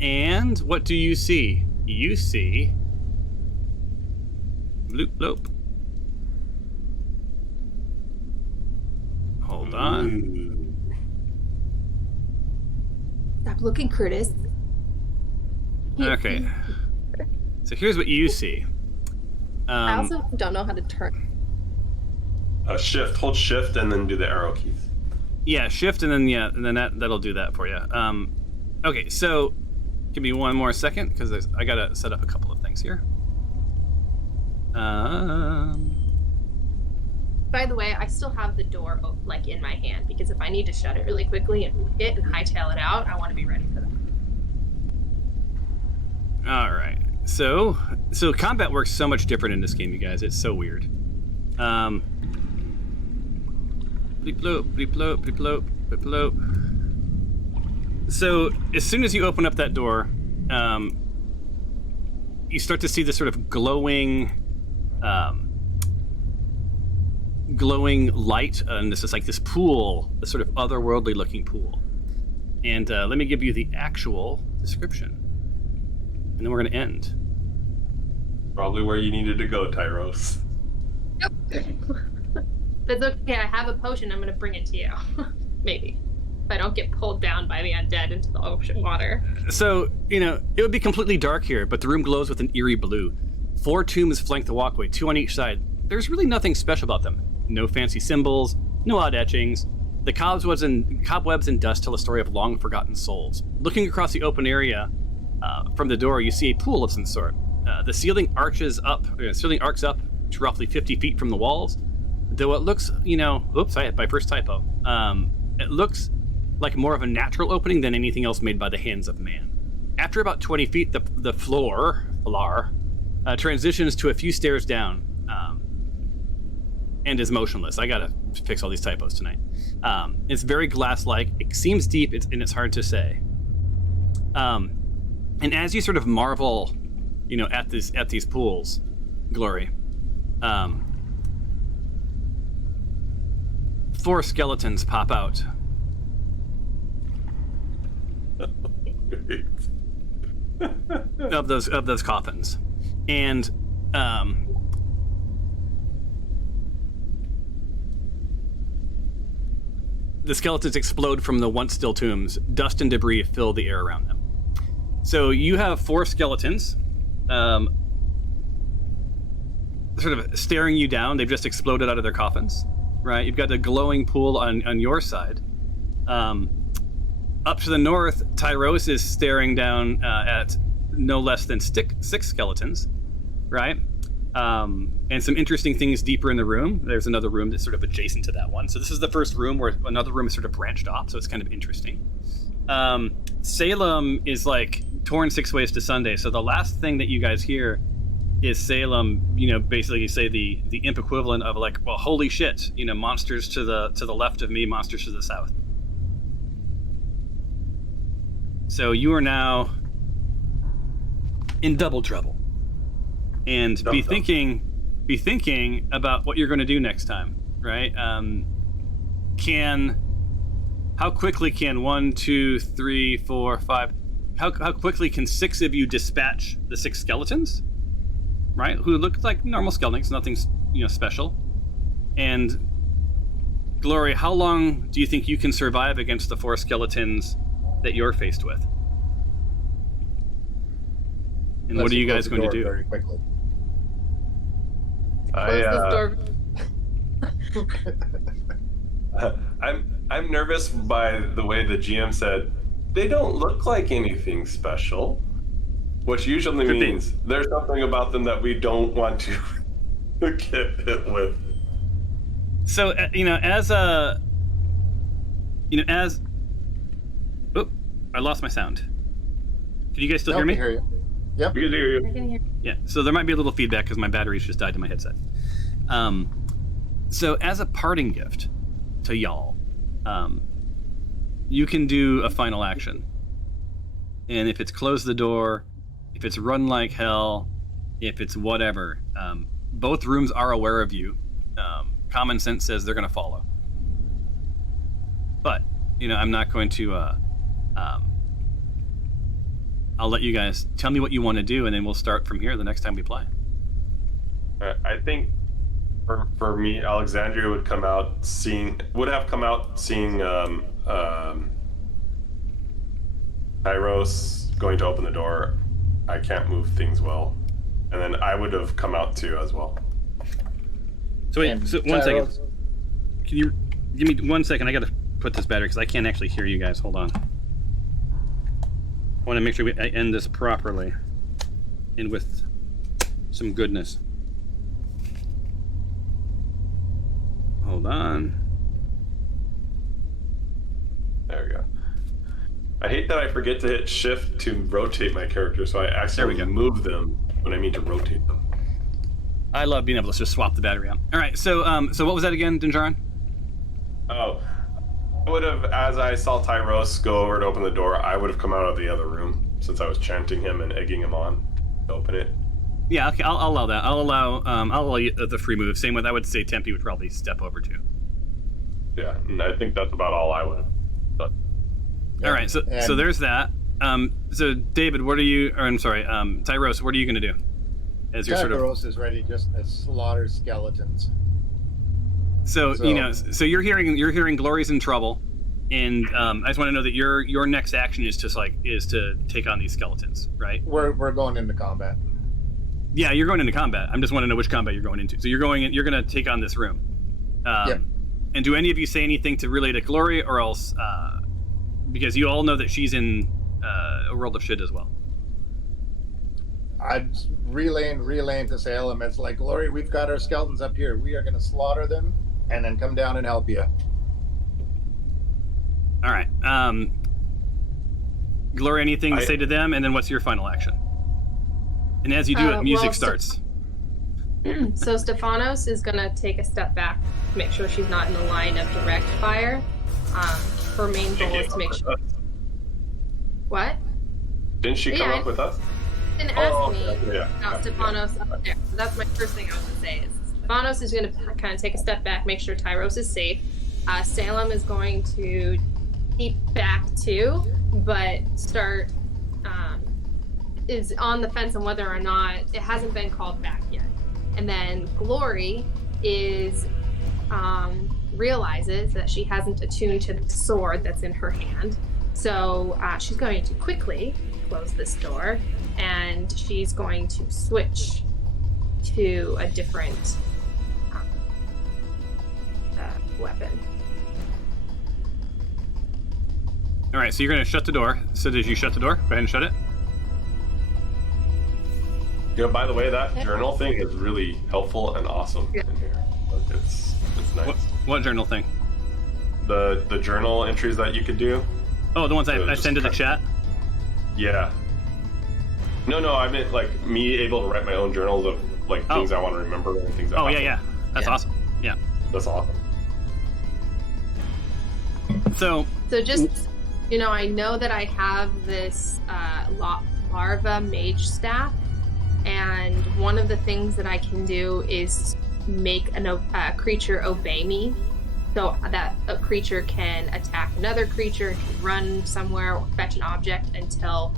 And what do you see? You see. Bloop bloop. Hold on. Stop looking, Curtis. Okay. So here's what you see. I also don't know how to turn. Shift. Hold shift and then do the arrow keys. Yeah, shift and then that'll do that for you. Okay, so give me one more second because I gotta set up a couple of things here. By the way, I still have the door like in my hand because if I need to shut it really quickly and hit and hightail it out, I want to be ready for that. All right. So combat works so much different in this game, you guys. It's so weird. Bleep bloop, bleep bloop, bleep bloop, bleep bloop. So as soon as you open up that door, you start to see this sort of glowing light, and this is like this pool, this sort of otherworldly looking pool. And let me give you the actual description. And then we're going to end. Probably where you needed to go, Tyros. Yep. That's okay. I have a potion. I'm going to bring it to you. Maybe. If I don't get pulled down by the undead into the ocean water. So, it would be completely dark here, but the room glows with an eerie blue. 4 tombs flank the walkway, 2 on each side. There's really nothing special about them. No fancy symbols, no odd etchings. The cobwebs and dust tell a story of long-forgotten souls. Looking across the open area, from the door, you see a pool of some sort. The ceiling arcs up to roughly 50 feet from the walls, though it looks, oops, I had my first typo. It looks like more of a natural opening than anything else made by the hands of man. After about 20 feet, the floor transitions to a few stairs down and is motionless. I gotta fix all these typos tonight. It's very glass-like. It seems deep, and it's hard to say. And as you sort of marvel, at these pools, Glory, 4 skeletons pop out. of those coffins, and the skeletons explode from the once still tombs. Dust and debris fill the air around them. So you have 4 skeletons sort of staring you down. They've just exploded out of their coffins, right? You've got a glowing pool on your side. Up to the north, Tyros is staring down at no less than 6 skeletons, right? And some interesting things deeper in the room. There's another room that's sort of adjacent to that one. So this is the first room where another room is sort of branched off, so it's kind of interesting. Salem is like torn 6 ways to Sunday. So the last thing that you guys hear is Salem, basically say the imp equivalent of like, well, holy shit, monsters to the left of me, monsters to the south. So you are now in double trouble, and be thinking about what you're going to do next time, right? How quickly can 1, 2, 3, 4, 5? How quickly can 6 of you dispatch the 6 skeletons, right? Who look like normal skeletons, nothing special. And Glory, how long do you think you can survive against the 4 skeletons that you're faced with? And what are you guys going to do? Very quickly. Close this door. I'm nervous by the way the GM said they don't look like anything special, which usually means there's something about them that we don't want to get hit with. So I lost my sound. Can you guys still hear me? I hear you. Yep. We can hear you. I can hear. Yeah, so there might be a little feedback because my batteries just died in my headset. So as a parting gift to y'all, you can do a final action. And if it's close the door, if it's run like hell, if it's whatever, both rooms are aware of you. Common sense says they're going to follow. But, I'm not going to... I'll let you guys tell me what you want to do, and then we'll start from here the next time we play. I think For me, Alexandria would have come out seeing Tyros going to open the door. I can't move things well, and then I would have come out too as well. So wait, And so one second. Tyros- Can you give me 1 second? I gotta put this better because I can't actually hear you guys. Hold on. I want to make sure I end this properly and with some goodness. Hold on. There we go. I hate that I forget to hit shift to rotate my character, so I accidentally go. move them when I mean to rotate them. I love being able to just swap the battery out. All right, so so what was that again, Dinjarin? Oh, I would have, as I saw Tyros go over to open the door, I would have come out of the other room since I was chanting him and egging him on to open it. Yeah, okay, I'll allow that. I'll allow you the free move. Same with, I would say Tempe would probably step over too. Yeah, and I think that's about all I would have done. All right, so And- there's that. So David, what are you? Or I'm sorry, Tyros, what are you going to do? As you're sort of Kakaros is ready just to slaughter skeletons. so So- you know, so you're hearing Glory's in trouble, and I just want to know that your next action is to take on these skeletons, right? We're going into combat. Yeah, you're going into combat. I just want to know which combat you're going into. So you're going to take on this room. Yep. And do any of you say anything to relay to Glory, or else because you all know that she's in a world of shit as well. I'm relaying to Salem. It's like, Glory, we've got our skeletons up here. We are going to slaughter them and then come down and help you. All right. Glory, anything to say to them, and then what's your final action? And as you do it, music well, starts. So Stefanos is gonna take a step back, make sure she's not in the line of direct fire. Her main goal is to make sure. What? Didn't she come Yeah, up with us? Didn't ask me okay, yeah. about Stefanos up there. So that's my first thing I was gonna say. Is Stefanos is gonna kind of take a step back, make sure Tyros is safe. Salem is going to keep back too, but start is on the fence on whether or not it hasn't been called back yet. And then Glory is realizes that she hasn't attuned to the sword that's in her hand. So she's going to quickly close this door, and she's going to switch to a different weapon. All right, so you're going to shut the door. So did you shut the door? Go ahead and shut it. You know, by the way, that journal thing is really helpful and awesome Yeah. in here. Like, it's nice. What journal thing? The journal entries that you could do. Oh, the ones I Just send to the chat? Yeah. No, I meant like me able to write my own journals of like things I want to remember and things. Oh, yeah. That's awesome. Yeah. That's awesome. So just, I know that I have this larva mage staff, and one of the things that I can do is make a creature obey me, so that a creature can attack another creature, can run somewhere, or fetch an object until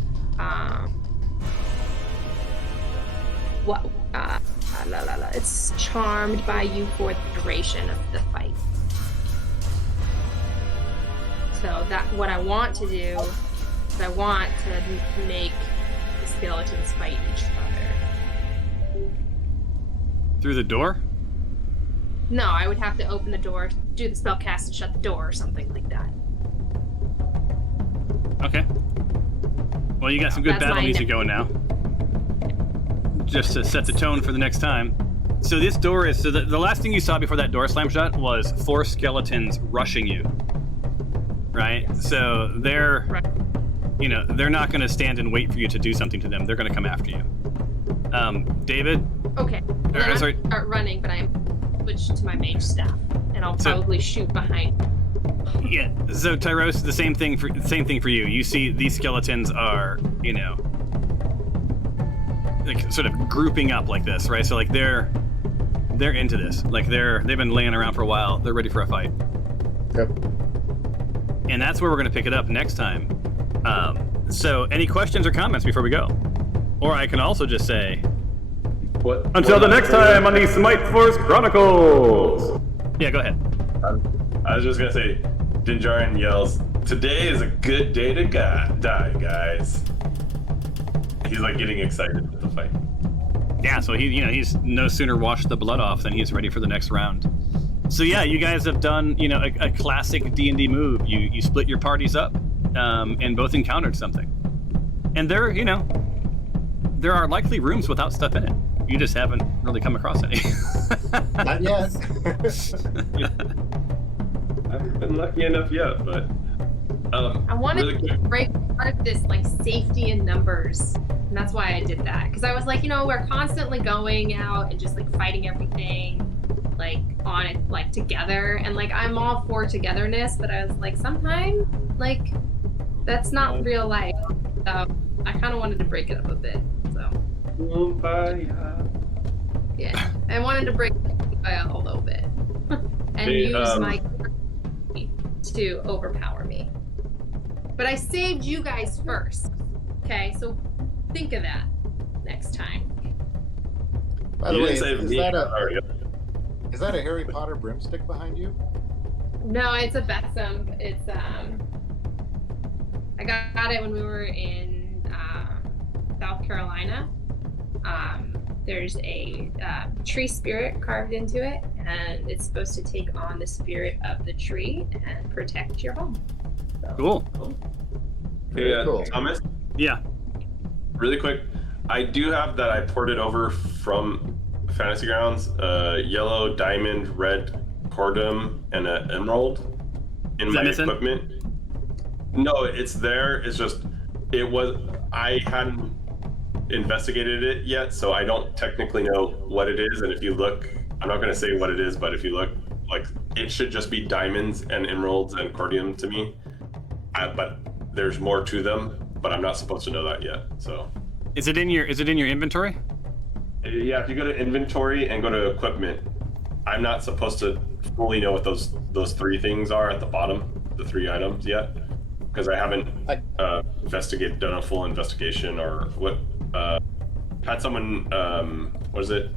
it's charmed by you for the duration of the fight. So that what I want to do is I want to make the skeletons fight each other. through the door? No, I would have to open the door, do the spell cast, and shut the door or something like that. Okay. Well, you got some good That's battle my music going now. Just to set the tone for the next time. So this door is... So the last thing you saw before that door slammed shut was 4 skeletons rushing you. Right? So they're... Right. They're not going to stand and wait for you to do something to them. They're going to come after you. David? Okay. And then I sorry. start running, but I switch to my mage staff, and I'll probably shoot behind. Yeah. So Tyros, the same thing for you. You see these skeletons are, like sort of grouping up like this, right? So like they're into this. Like they've been laying around for a while. They're ready for a fight. Yep. And that's where we're going to pick it up next time. So any questions or comments before we go? Or I can also just say, What? Until the next time on the Smite Force Chronicles. Yeah, go ahead. I was just gonna say, Dinjarin yells, "Today is a good day to die, guys." He's like getting excited with the fight. Yeah, so he's no sooner washed the blood off than he's ready for the next round. So yeah, you guys have done, a classic D&D move. You split your parties up, and both encountered something. And there are likely rooms without stuff in it. You just haven't really come across any. Not yet. I haven't been lucky enough yet, but I wanted to break part of this safety in numbers, and that's why I did that. Because I was like, we're constantly going out and just fighting everything, on it, together, and I'm all for togetherness, but I was like, sometimes that's not real life. So I kind of wanted to break it up a bit. So yeah, I wanted to break it up a little bit and use my to overpower me. But I saved you guys first. Okay, so think of that next time. By the you way, didn't save is me. that a Harry Potter broomstick behind you? No, it's a Betsum. It's I got it when we were in South Carolina. There's a tree spirit carved into it, and it's supposed to take on the spirit of the tree and protect your home. So. Cool. Hey, Cool. Thomas, Yeah. really quick, I do have that I ported over from Fantasy Grounds, yellow, diamond, red, cordum, and an emerald in my equipment. No, it's there. It's just, I hadn't investigated it yet, so I don't technically know what it is. And if you look, I'm not going to say what it is, but if you look, it should just be diamonds and emeralds and cordium to me. But there's more to them, but I'm not supposed to know that yet. So, Is it in your inventory? yeah, if you go to inventory and go to equipment, I'm not supposed to fully know what those three things are at the bottom, the three items yet, because I haven't done a full investigation or what. Had someone, what is it?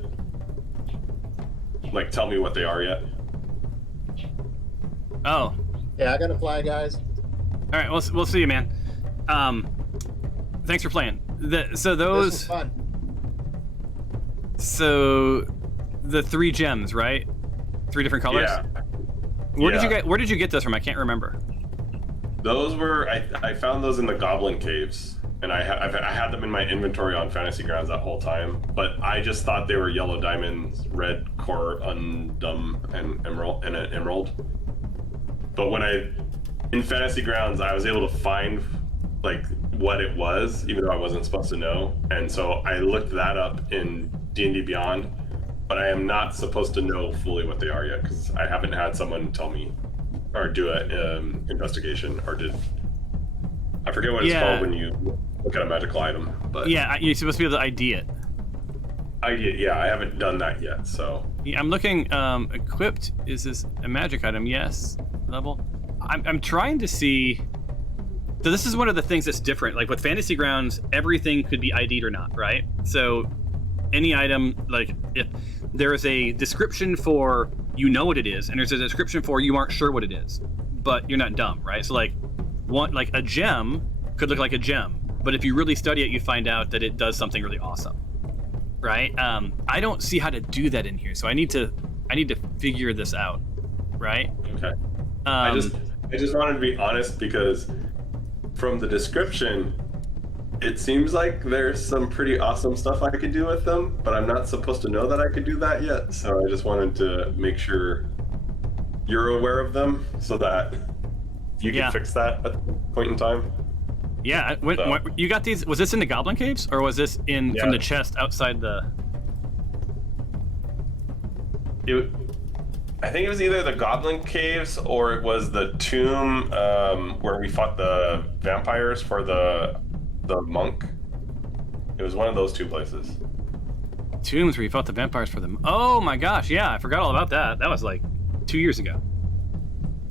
Tell me what they are yet. Oh. Yeah, I gotta fly, guys. All right, we'll see you, man. Thanks for playing. This was fun. So the 3 gems, right? 3 different colors. Yeah. Where did you get those from? I can't remember. Those were I found those in the Goblin Caves, and I had them in my inventory on Fantasy Grounds that whole time. But I just thought they were yellow diamonds, red corundum, and an emerald. But in Fantasy Grounds, I was able to find what it was, even though I wasn't supposed to know. And so I looked that up in D&D Beyond, but I am not supposed to know fully what they are yet because I haven't had someone tell me or do an investigation I forget what it's called when you look at a magical item. But yeah, you're supposed to be able to ID it. I haven't done that yet. So yeah, I'm looking. Equipped, is this a magic item? Yes. Level. I'm trying to see. So this is one of the things that's different. With Fantasy Grounds, everything could be ID'd or not, right? So any item, if there is a description for what it is, and there's a description for you aren't sure what it is, but you're not dumb, right? So a gem could look like a gem, but if you really study it, you find out that it does something really awesome, right? I don't see how to do that in here, so I need to figure this out, right? Okay. I just wanted to be honest because from the description, it seems like there's some pretty awesome stuff I could do with them, but I'm not supposed to know that I could do that yet. So I just wanted to make sure you're aware of them so that you can fix that at the point in time. Yeah. When you got these, was this in the Goblin Caves or was this from the chest outside the? I think it was either the Goblin Caves or it was the tomb where we fought the vampires for the monk. It was one of those 2 places. Tombs where you fought the vampires for them. Oh my gosh, yeah, I forgot all about that. That was 2 years ago.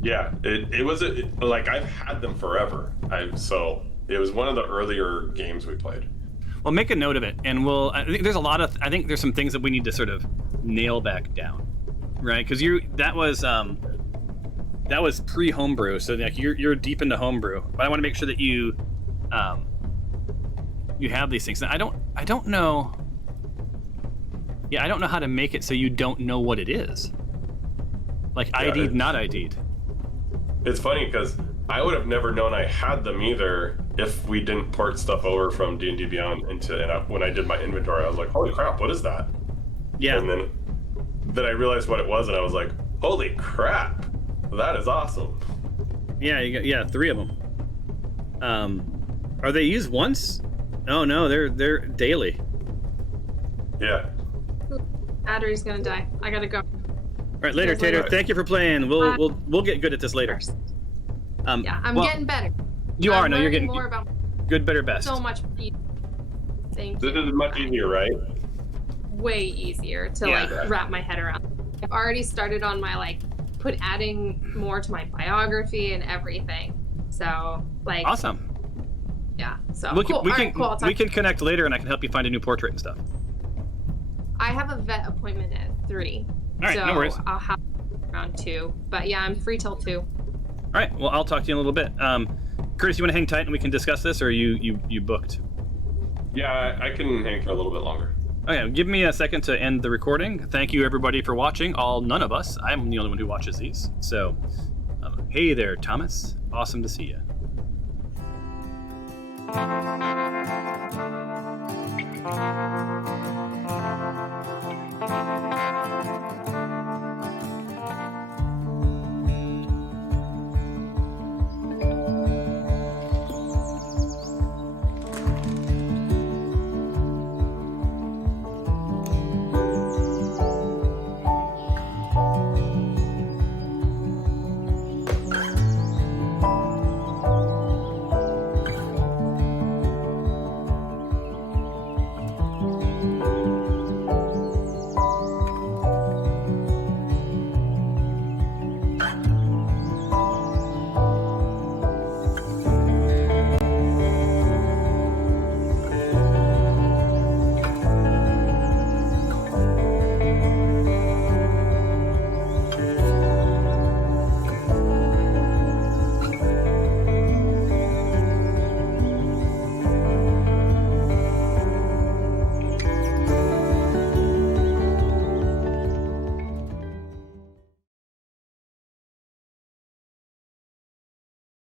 Yeah, it was I've had them forever. So it was one of the earlier games we played. Well, make a note of it, and we'll. I think there's some things that we need to sort of nail back down, right? Because that was pre-homebrew, so like you're deep into homebrew. But I want to make sure that you have these things. Now, I don't know. Yeah, I don't know how to make it so you don't know what it is. Like ID'd, not ID'd. It's funny because I would have never known I had them either if we didn't port stuff over from D&D Beyond when I did my inventory. I was like, holy crap, what is that? Yeah. And then I realized what it was, and I was like, holy crap, that is awesome. Yeah, you got 3 of them. Are they used once? Oh no, they're daily. Yeah. Battery's gonna die. I gotta go. All right, later, Tater. Right. Thank you for playing. We'll get good at this later. Yeah, I'm getting better. You are. No, you're learning getting more about good, better, best. so much. Thank This you. is much easier, right? Way easier to wrap my head around. I've already started on my adding more to my biography and everything. So Awesome. yeah. So We cool. Cool. we can connect later, and I can help you find a new portrait and stuff. I have a vet appointment at 3. All right, so no worries. I'll have around 2. But yeah, I'm free till 2. All right. Well, I'll talk to you in a little bit. Curtis, you want to hang tight and we can discuss this, or you booked? Yeah, I can hang for a little bit longer. Okay, give me a second to end the recording. Thank you, everybody, for watching. None of us. I'm the only one who watches these. So, hey there, Thomas. Awesome to see you.